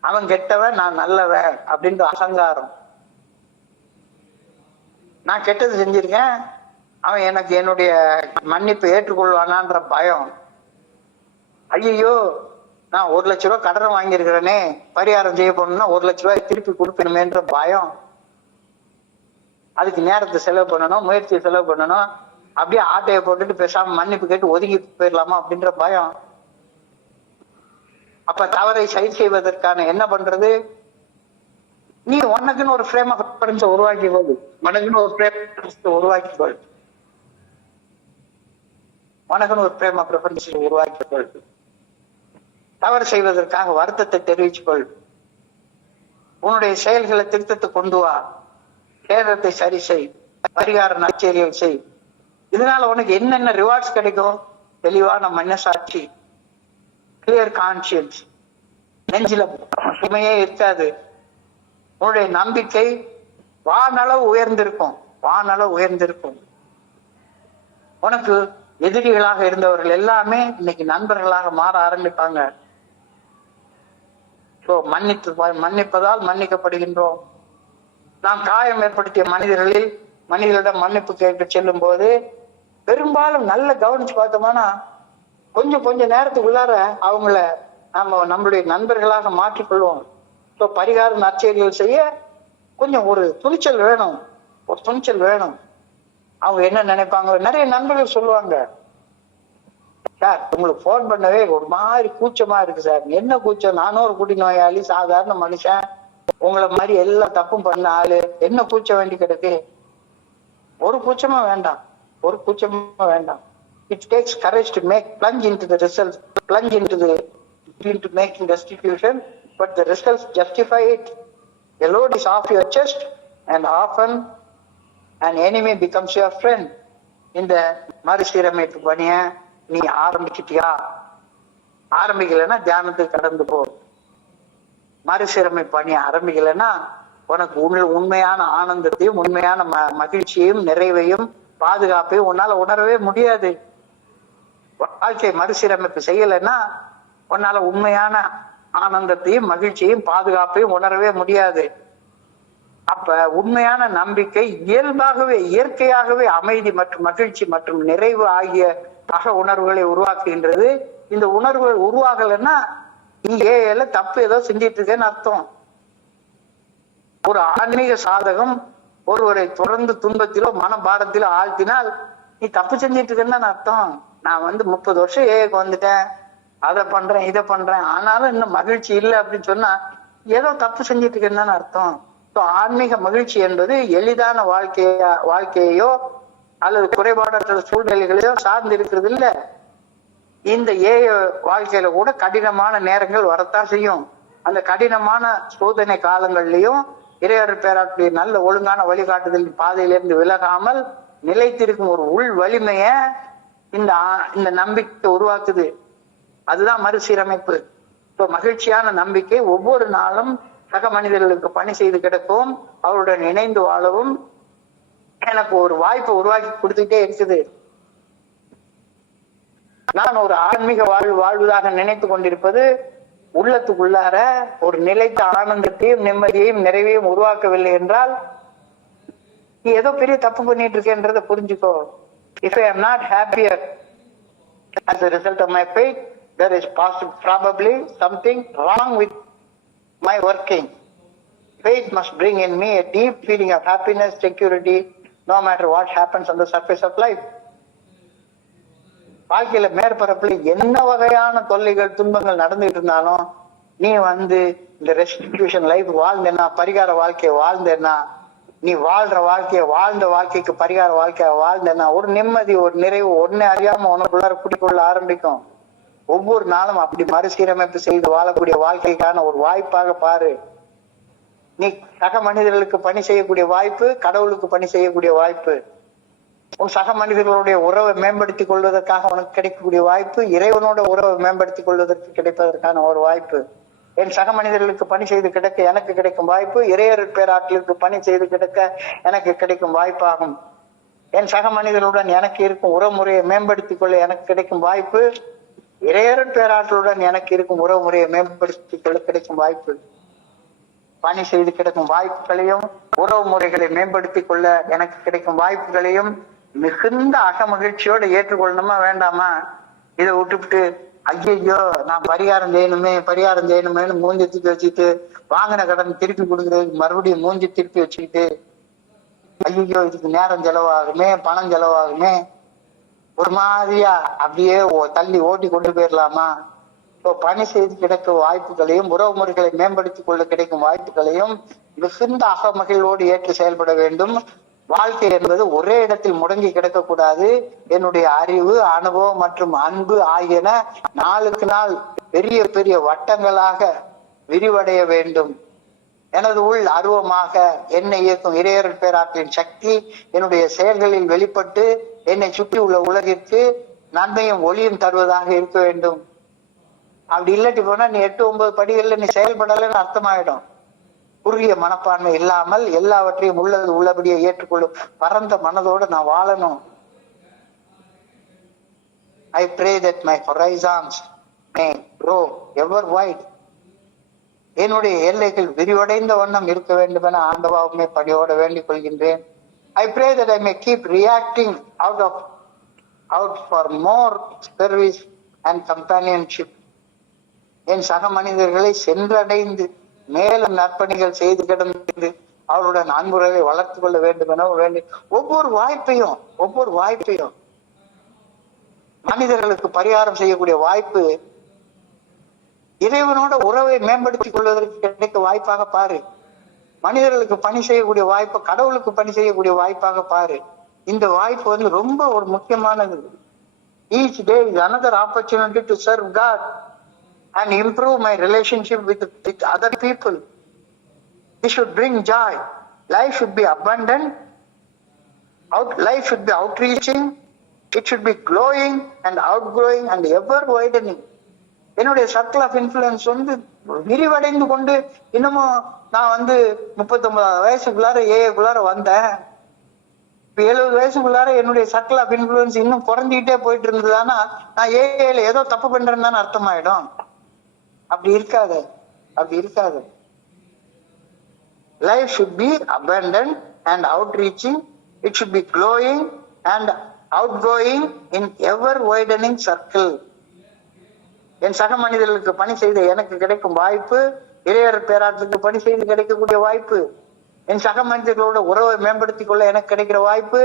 அவன் கெட்டவன், நான் நல்லவன் அப்படின்ற அகங்காரம். நான் கெட்டது செஞ்சிருக்கேன், அவன் எனக்கு என்னுடைய மன்னிப்பை ஏற்றுக்கொள்வானான்ற பயம். ஐயோ நான் 1 லட்ச ரூபாய் கடன் வாங்கியிருக்கிறேனே, பரிகாரம் செய்ய போனோம்னா 1 லட்ச ரூபாய் திருப்பி கொடுக்கணுமேன்ற பயம். அதுக்கு நேரத்தை செலவு பண்ணணும், முயற்சியை செலவு பண்ணணும், அப்படியே ஆட்டையை போட்டுட்டு பேசாம மன்னிப்பு கேட்டு ஒதுங்கி போயிடலாமா அப்படின்ற பயம். அப்ப தவறை சரி செய்வதற்கான என்ன பண்றது? நீ உனக்குன்னு ஒரு ஃப்ரேம் ஆஃப் ரெஃபரன்ஸ் உருவாக்கிக்கொள். உனக்குன்னு ஒரு ஃப்ரேம் ஆஃப் ரெஃபரன்ஸ் உருவாக்கிக்கொள். தவறு செய்வதற்காக வருத்தத்தை தெரிவிச்சுக்கொள். உன்னுடைய செயல்களை திருத்தத்தை கொண்டு வா. சேதத்தை சரி செய், பரிகார நற்செயல்கள் செய். இதனால உனக்கு என்னென்ன ரிவார்ட்ஸ் கிடைக்கும்? தெளிவான மனசாட்சி, கிளியர் கான்சியன்ஸ், நெஞ்சில சுமையே இருக்காது. உன்னுடைய நம்பிக்கை வானளவு உயர்ந்திருக்கும், வானளவு உயர்ந்திருக்கும். உனக்கு எதிரிகளாக இருந்தவர்கள் எல்லாமே இன்னைக்கு நண்பர்களாக மாற ஆரம்பிப்பாங்க. மன்னிப்பதால் மன்னிக்கப்படுகின்றோம். நாம் காயம் ஏற்படுத்திய மனிதர்களிடம் மன்னிப்பு கேட்க செல்லும் போது பெரும்பாலும் நல்ல கவனிச்சு பார்த்தோம்னா கொஞ்ச நேரத்துக்குள்ளார அவங்கள நம்மளுடைய நண்பர்களாக மாற்றிக்கொள்வோம். பரிகார நற்செயல்கள் செய்ய கொஞ்சம் ஒரு துணிச்சல் வேணும். அவங்க என்ன நினைப்பாங்க? நிறைய நண்பர்கள் சொல்லுவாங்க, சார் உங்களுக்கு போன் பண்ணவே ஒரு மாதிரி கூச்சமா இருக்கு சார். என்ன கூச்சம்? நானும் ஒரு குடி நோயாளி, சாதாரண மனுஷன், உங்களை மாதிரி எல்லா தப்பும் பண்ண ஆளு, என்ன கூச்சம் வேண்டி கிடக்கு? ஒரு கூச்சமா வேண்டாம். It takes courage to plunge into the results, into making restitution, but the results justify it. The load is off your chest and often an enemy becomes your friend. இந்த மறுசீரமைப்பு பணிய நீ ஆரம்பிச்சிட்டியா? ஆரம்பிக்கலைன்னா தியானத்துக்கு கடந்து போ. மறுசீரமைப்பு பணிய ஆரம்பிக்கலைன்னா உனக்கு உண்மையான ஆனந்தத்தையும் உண்மையான மகிழ்ச்சியையும் நிறைவையும் பாதுகாப்பையும் உன்னால உணரவே முடியாது. வாழ்க்கை மறுசீரமைப்பு செய்யலைன்னா உன்னால உண்மையான ஆனந்தத்தையும் மகிழ்ச்சியையும் பாதுகாப்பையும் உணரவே முடியாது. அப்ப உண்மையான நம்பிக்கை இயற்கையாகவே அமைதி மற்றும் மகிழ்ச்சி மற்றும் நிறைவு ஆகிய அக உணர்வுகளை உருவாக்குகின்றது. இந்த உணர்வுகள் உருவாகலைன்னா நீ தப்பு ஏதோ செஞ்சிட்டு இருக்கேன்னு அர்த்தம். ஒரு ஆன்மீக சாதகம் ஒருவரை தொடர்ந்து துன்பத்திலோ மனபாரத்திலோ ஆழ்த்தினால் நீ தப்பு செஞ்சிட்டு இருக்கேன்னு அர்த்தம். நான் 30 வருஷம் ஏக்கு வந்துட்டேன், அதை பண்றேன் இதை பண்றேன், ஆனாலும் இன்னும் மகிழ்ச்சி இல்லை அப்படின்னு சொன்னா ஏதோ தப்பு செஞ்சிட்டு இருக்கேன்னு அர்த்தம். ஆன்மீக மகிழ்ச்சி என்பது எளிதான வாழ்க்கையோ அல்லது குறைபாடற்ற சூழ்நிலைகளையோ சார்ந்து இருக்கிறது இல்ல. இந்த வாழ்க்கையில கூட கடினமான நேரங்கள் வரத்தான் செய்யும். அந்த கடினமான சோதனை காலங்கள்லயும் இறையர் பேராட்டுடைய நல்ல ஒழுங்கான வழிகாட்டுதல் பாதையிலிருந்து விலகாமல் நிலைத்திருக்கும் ஒரு உள் வலிமைய இந்த நம்பிக்கை உருவாக்குது. அதுதான் மறுசீரமைப்பு. மகிழ்ச்சியான நம்பிக்கை ஒவ்வொரு நாளும் சக மனிதர்களுக்கு பணி செய்து கிடக்கும், அவருடன் இணைந்து வாழவும் எனக்கு ஒரு வாய்ப்பை உருவாக்கி கொடுத்துட்டே இருக்குது. நான் ஒரு ஆன்மீக வாழ்வதாக நினைத்து கொண்டிருப்பது உள்ளத்துக்குள்ளார ஒரு நிலைத்த ஆனந்தத்தையும் நிம்மதியையும் நிறைவையும் உருவாக்கவில்லை என்றால் நீ ஏதோ பெரிய தப்பு பண்ணிட்டு இருக்கேன்றத புரிஞ்சுக்கோ. If I am not happier as a result of my faith, there is probably something wrong with my working. Faith must bring in me a deep feeling of happiness, security, no matter what happens on the surface of life. வாழ்க்கையில மேற்பரப்புல என்ன வகையான தொல்லைகள் துன்பங்கள் நடந்துட்டு இருந்தாலும் நீ இந்த ரெஸ்டிடியூஷன் லைஃப் வாழ்ந்தேன்னா, பரிகார வாழ்க்கையை வாழ்ந்தேன்னா, நீ வாழ்ந்த வாழ்க்கைக்கு பரிகார வாழ்க்கைய வாழ்ந்தேன்னா ஒரு நிம்மதி, ஒரு நிறைவு ஒன்னே அறியாம உனக்குள்ளார குடிக்கொள்ள ஆரம்பிக்கும். ஒவ்வொரு நாளும் அப்படி மறுசீரமைப்பு செய்து வாழக்கூடிய வாழ்க்கைக்கான ஒரு வாய்ப்பாக பாரு. நீ சக மனிதர்களுக்கு பணி செய்யக்கூடிய வாய்ப்பு, கடவுளுக்கு பணி செய்யக்கூடிய வாய்ப்பு, உன் சக மனிதர்களுடைய உறவை மேம்படுத்திக் கொள்வதற்காக உனக்கு கிடைக்கக்கூடிய வாய்ப்பு, இறைவனோட உறவை மேம்படுத்திக் கொள்வதற்கு கிடைப்பதற்கான ஒரு வாய்ப்பு. என் சக மனிதர்களுக்கு பணி செய்து கிடக்க எனக்கு கிடைக்கும் வாய்ப்பு இறையர் பேராற்றலுக்கு பணி செய்து கிடக்க எனக்கு கிடைக்கும் வாய்ப்பாகும். என் சக மனிதர்களுடன் எனக்கு இருக்கும் உறவுமுறையை மேம்படுத்திக் கொள்ள எனக்கு கிடைக்கும் வாய்ப்பு இறையர் பேராற்றலுடன் எனக்கு இருக்கும் உறவுமுறையை மேம்படுத்திக் கொள்ள கிடைக்கும் வாய்ப்பு. பணி செய்து கிடைக்கும் வாய்ப்புகளையும் உறவு முறைகளை மேம்படுத்திக் கொள்ள எனக்கு கிடைக்கும் வாய்ப்புகளையும் மிகுந்த அகமகிழ்ச்சியோட ஏற்றுக்கொள்ளணுமா வேண்டாமா? இதை விட்டுவிட்டு ஐயோ நான் பரிகாரம் செய்யணுமேனு மூஞ்சி திருப்பி வச்சுக்கிட்டு, வாங்கின கடன் திருப்பி கொடுக்கறதுக்கு மறுபடியும் மூஞ்சி திருப்பி வச்சுக்கிட்டு, ஐயோ இதுக்கு நேரம் செலவாகுமே, பணம் செலவாகுமே, ஒரு மாதிரியா அப்படியே தள்ளி ஓட்டி கொண்டு போயிடலாமா? பணி செய்து கிடைக்கும் வாய்ப்புகளையும் உறவு முறைகளை மேம்படுத்திக் கொள்ள கிடைக்கும் வாய்ப்புகளையும் மிகுந்த அகமகிழ்வோடு ஏற்று செயல்பட வேண்டும். வாழ்க்கை என்பது ஒரே இடத்தில் முடங்கி கிடக்கக்கூடாது. என்னுடைய அறிவு, அனுபவம் மற்றும் அன்பு ஆகியன நாளுக்கு நாள் பெரிய பெரிய வட்டங்களாக விரிவடைய வேண்டும் எனது உள் அருவமாக என்னை இயக்கும் இறையருள் பேராற்றலின் சக்தி என்னுடைய செயல்களில் வெளிப்பட்டு என்னை சுற்றி உள்ள உலகிற்கு நன்மையும் ஒளியும் தருவதாக இருக்க வேண்டும். அப்படி இல்லாட்டி போனா நீ 8, 9 படிகள்ல நீ செயல்படலன்னு அர்த்தமாயிடும். குறுகிய மனப்பான்மை இல்லாமல் எல்லாவற்றையும் உள்ளது உள்ளபடியே ஏற்றுக்கொள்ளும் பரந்த மனதோடு நான் வாழணும். I pray that my horizons may grow ever wide. என்னுடைய எல்லைகள் விரிவடைந்த வண்ணம் இருக்க வேண்டும் என ஆண்டவாவுமே பணியோட வேண்டிக் கொள்கின்றேன். I pray that I may keep reacting out for more service and companionship. என் சக மனிதர்களை சென்றடைந்து மேலும் நற்பணிகள் செய்து கிடந்து அவருடன் அன்புறவை வளர்த்து கொள்ள வேண்டும் என வேண்டி ஒவ்வொரு வாய்ப்பையும் மனிதர்களுக்கு பரிகாரம் செய்யக்கூடிய வாய்ப்பு இறைவனோட உறவை மேம்படுத்திக் கொள்வதற்கு கிடைக்க வாய்ப்பாக பாரு. மனிதர்களுக்கு பணி செய்யக்கூடிய வாய்ப்பு கடவுளுக்கு பணி செய்யக்கூடிய வாய்ப்பாக பாரு. இந்த வாய்ப்பு ரொம்ப ஒரு முக்கியமானது. Each day is another opportunity to serve God and improve my relationship with other people. This should bring joy. Life should be abundant. Life should be outreaching. It should be glowing and outgrowing and ever widening. என்னுடைய சர்க்கிள் ஆஃப் இன்ஃபுளுன்ஸ் விரிவடைந்து கொண்டு இன்னமும் நான் 39 வயசுக்குள்ளார ஏக்குள்ளார வந்தேன். இப்ப 70 வயசுக்குள்ளார என்னுடைய சர்க்கிள் ஆஃப் இன்ஃபுளுன்ஸ் இன்னும் குறைஞ்சிக்கிட்டே போயிட்டு இருந்ததுன்னா நான் ஏல ஏதோ தப்பு பண்றேன்னு அர்த்தமாயிடும். அப்படி இருக்காது. Life should be abundant and outreaching. It should be glowing and outgoing in ever widening circle. என் சக மனிதர்களுக்கு பணி செய்த எனக்கு கிடைக்கும் வாய்ப்பு, இறையர் பேராற்றுக்கு பணி செய்து கிடைக்கக்கூடிய வாய்ப்பு, என் சக மனிதர்களோட உறவை மேம்படுத்திக் கொள்ள எனக்கு கிடைக்கிற வாய்ப்பு,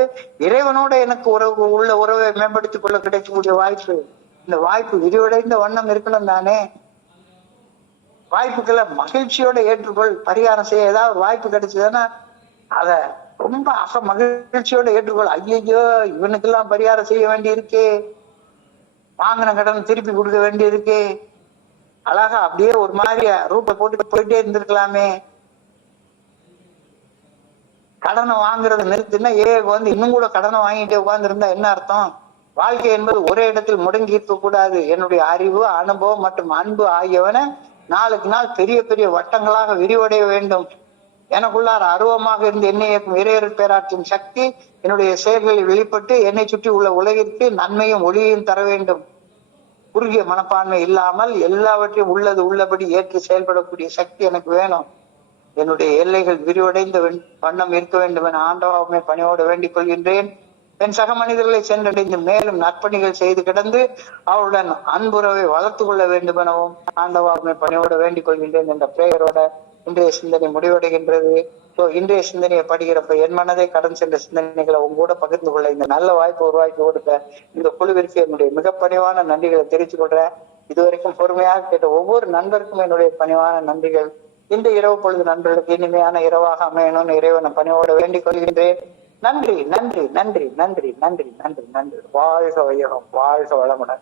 இறைவனோட எனக்கு உறவை மேம்படுத்திக் கொள்ள கிடைக்கக்கூடிய வாய்ப்பு. இந்த வாய்ப்பு விரிவடைந்த வண்ணம் இருக்கணும் தானே. வாய்ப்புகளை மகிழ்ச்சியோட ஏற்றுக்கொள். பரிகாரம் செய்ய ஏதாவது வாய்ப்பு கிடைச்சதுன்னா அத ரொம்ப மகிழ்ச்சியோட ஏற்றுக்கொள். ஐயோ இவனுக்கெல்லாம் பரிகாரம் செய்ய வேண்டி இருக்கே, வாங்கின கடன் திருப்பி கொடுக்க வேண்டி இருக்கு, அழகா அப்படியே ஒரு மாதிரி ரூட்டை போட்டு போயிட்டே இருந்திருக்கலாமே. கடனை வாங்குறத நிறுத்தினா இன்னும் கூட கடனை வாங்கிட்டே உட்கார்ந்து இருந்தா என்ன அர்த்தம்? வாழ்க்கை என்பது ஒரே இடத்தில் முடங்கி இருக்க கூடாது. என்னுடைய அறிவு, அனுபவம் மற்றும் அன்பு ஆகியவன நாளுக்கு நாள் பெரிய பெரிய வட்டங்களாக விரிவடைய வேண்டும். எனக்குள்ளார அருவமாக இருந்து என்னை இறையருள் பேராற்றின் சக்தி என்னுடைய செயல்களில் வெளிப்பட்டு என்னை சுற்றி உள்ள உலகிற்கு நன்மையும் ஒளியையும் தர வேண்டும். குறுகிய மனப்பான்மை இல்லாமல் எல்லாவற்றையும் உள்ளது உள்ளபடி ஏற்று செயல்படக்கூடிய சக்தி எனக்கு வேணும். என்னுடைய எல்லைகள் விரிவடைந்த வண்ணம் இருக்க வேண்டும் என ஆண்டவாவுமே பணியோடு வேண்டிக் கொள்கின்றேன். என் சக மனிதர்களை சென்றடைந்து மேலும் நற்பணிகள் செய்து கிடந்து அவருடன் அன்புறவை வளர்த்து கொள்ள வேண்டும் எனவும் ஆண்டவாவுமே பணியோடு வேண்டிக் கொள்கின்றேன் என்ற பிரேயரோட இன்றைய சிந்தனை முடிவடைகின்றது. இன்றைய சிந்தனையை படிக்கிறப்ப என் மனதை கடன் சென்ற சிந்தனைகளை உங்களோட பகிர்ந்து கொள்ள இந்த நல்ல வாய்ப்பு உருவாக்கி கொடுக்க இந்த குழுவிற்கு என்னுடைய மிக பணிவான நன்றிகளை தெரிவித்துக் கொள்றேன். இதுவரைக்கும் பொறுமையாக கேட்ட ஒவ்வொரு நண்பருக்கும் என்னுடைய பணிவான நன்றிகள். இந்த இரவு பொழுது நண்பர்களுக்கு இனிமையான இரவாக அமையணும்னு இறைவனை பணியோட வேண்டிக் கொள்கின்றேன். நன்றி நன்றி நன்றி நன்றி நன்றி நன்றி நன்றி. வாழ்க வையகம், வாழ்க வளமுடன்.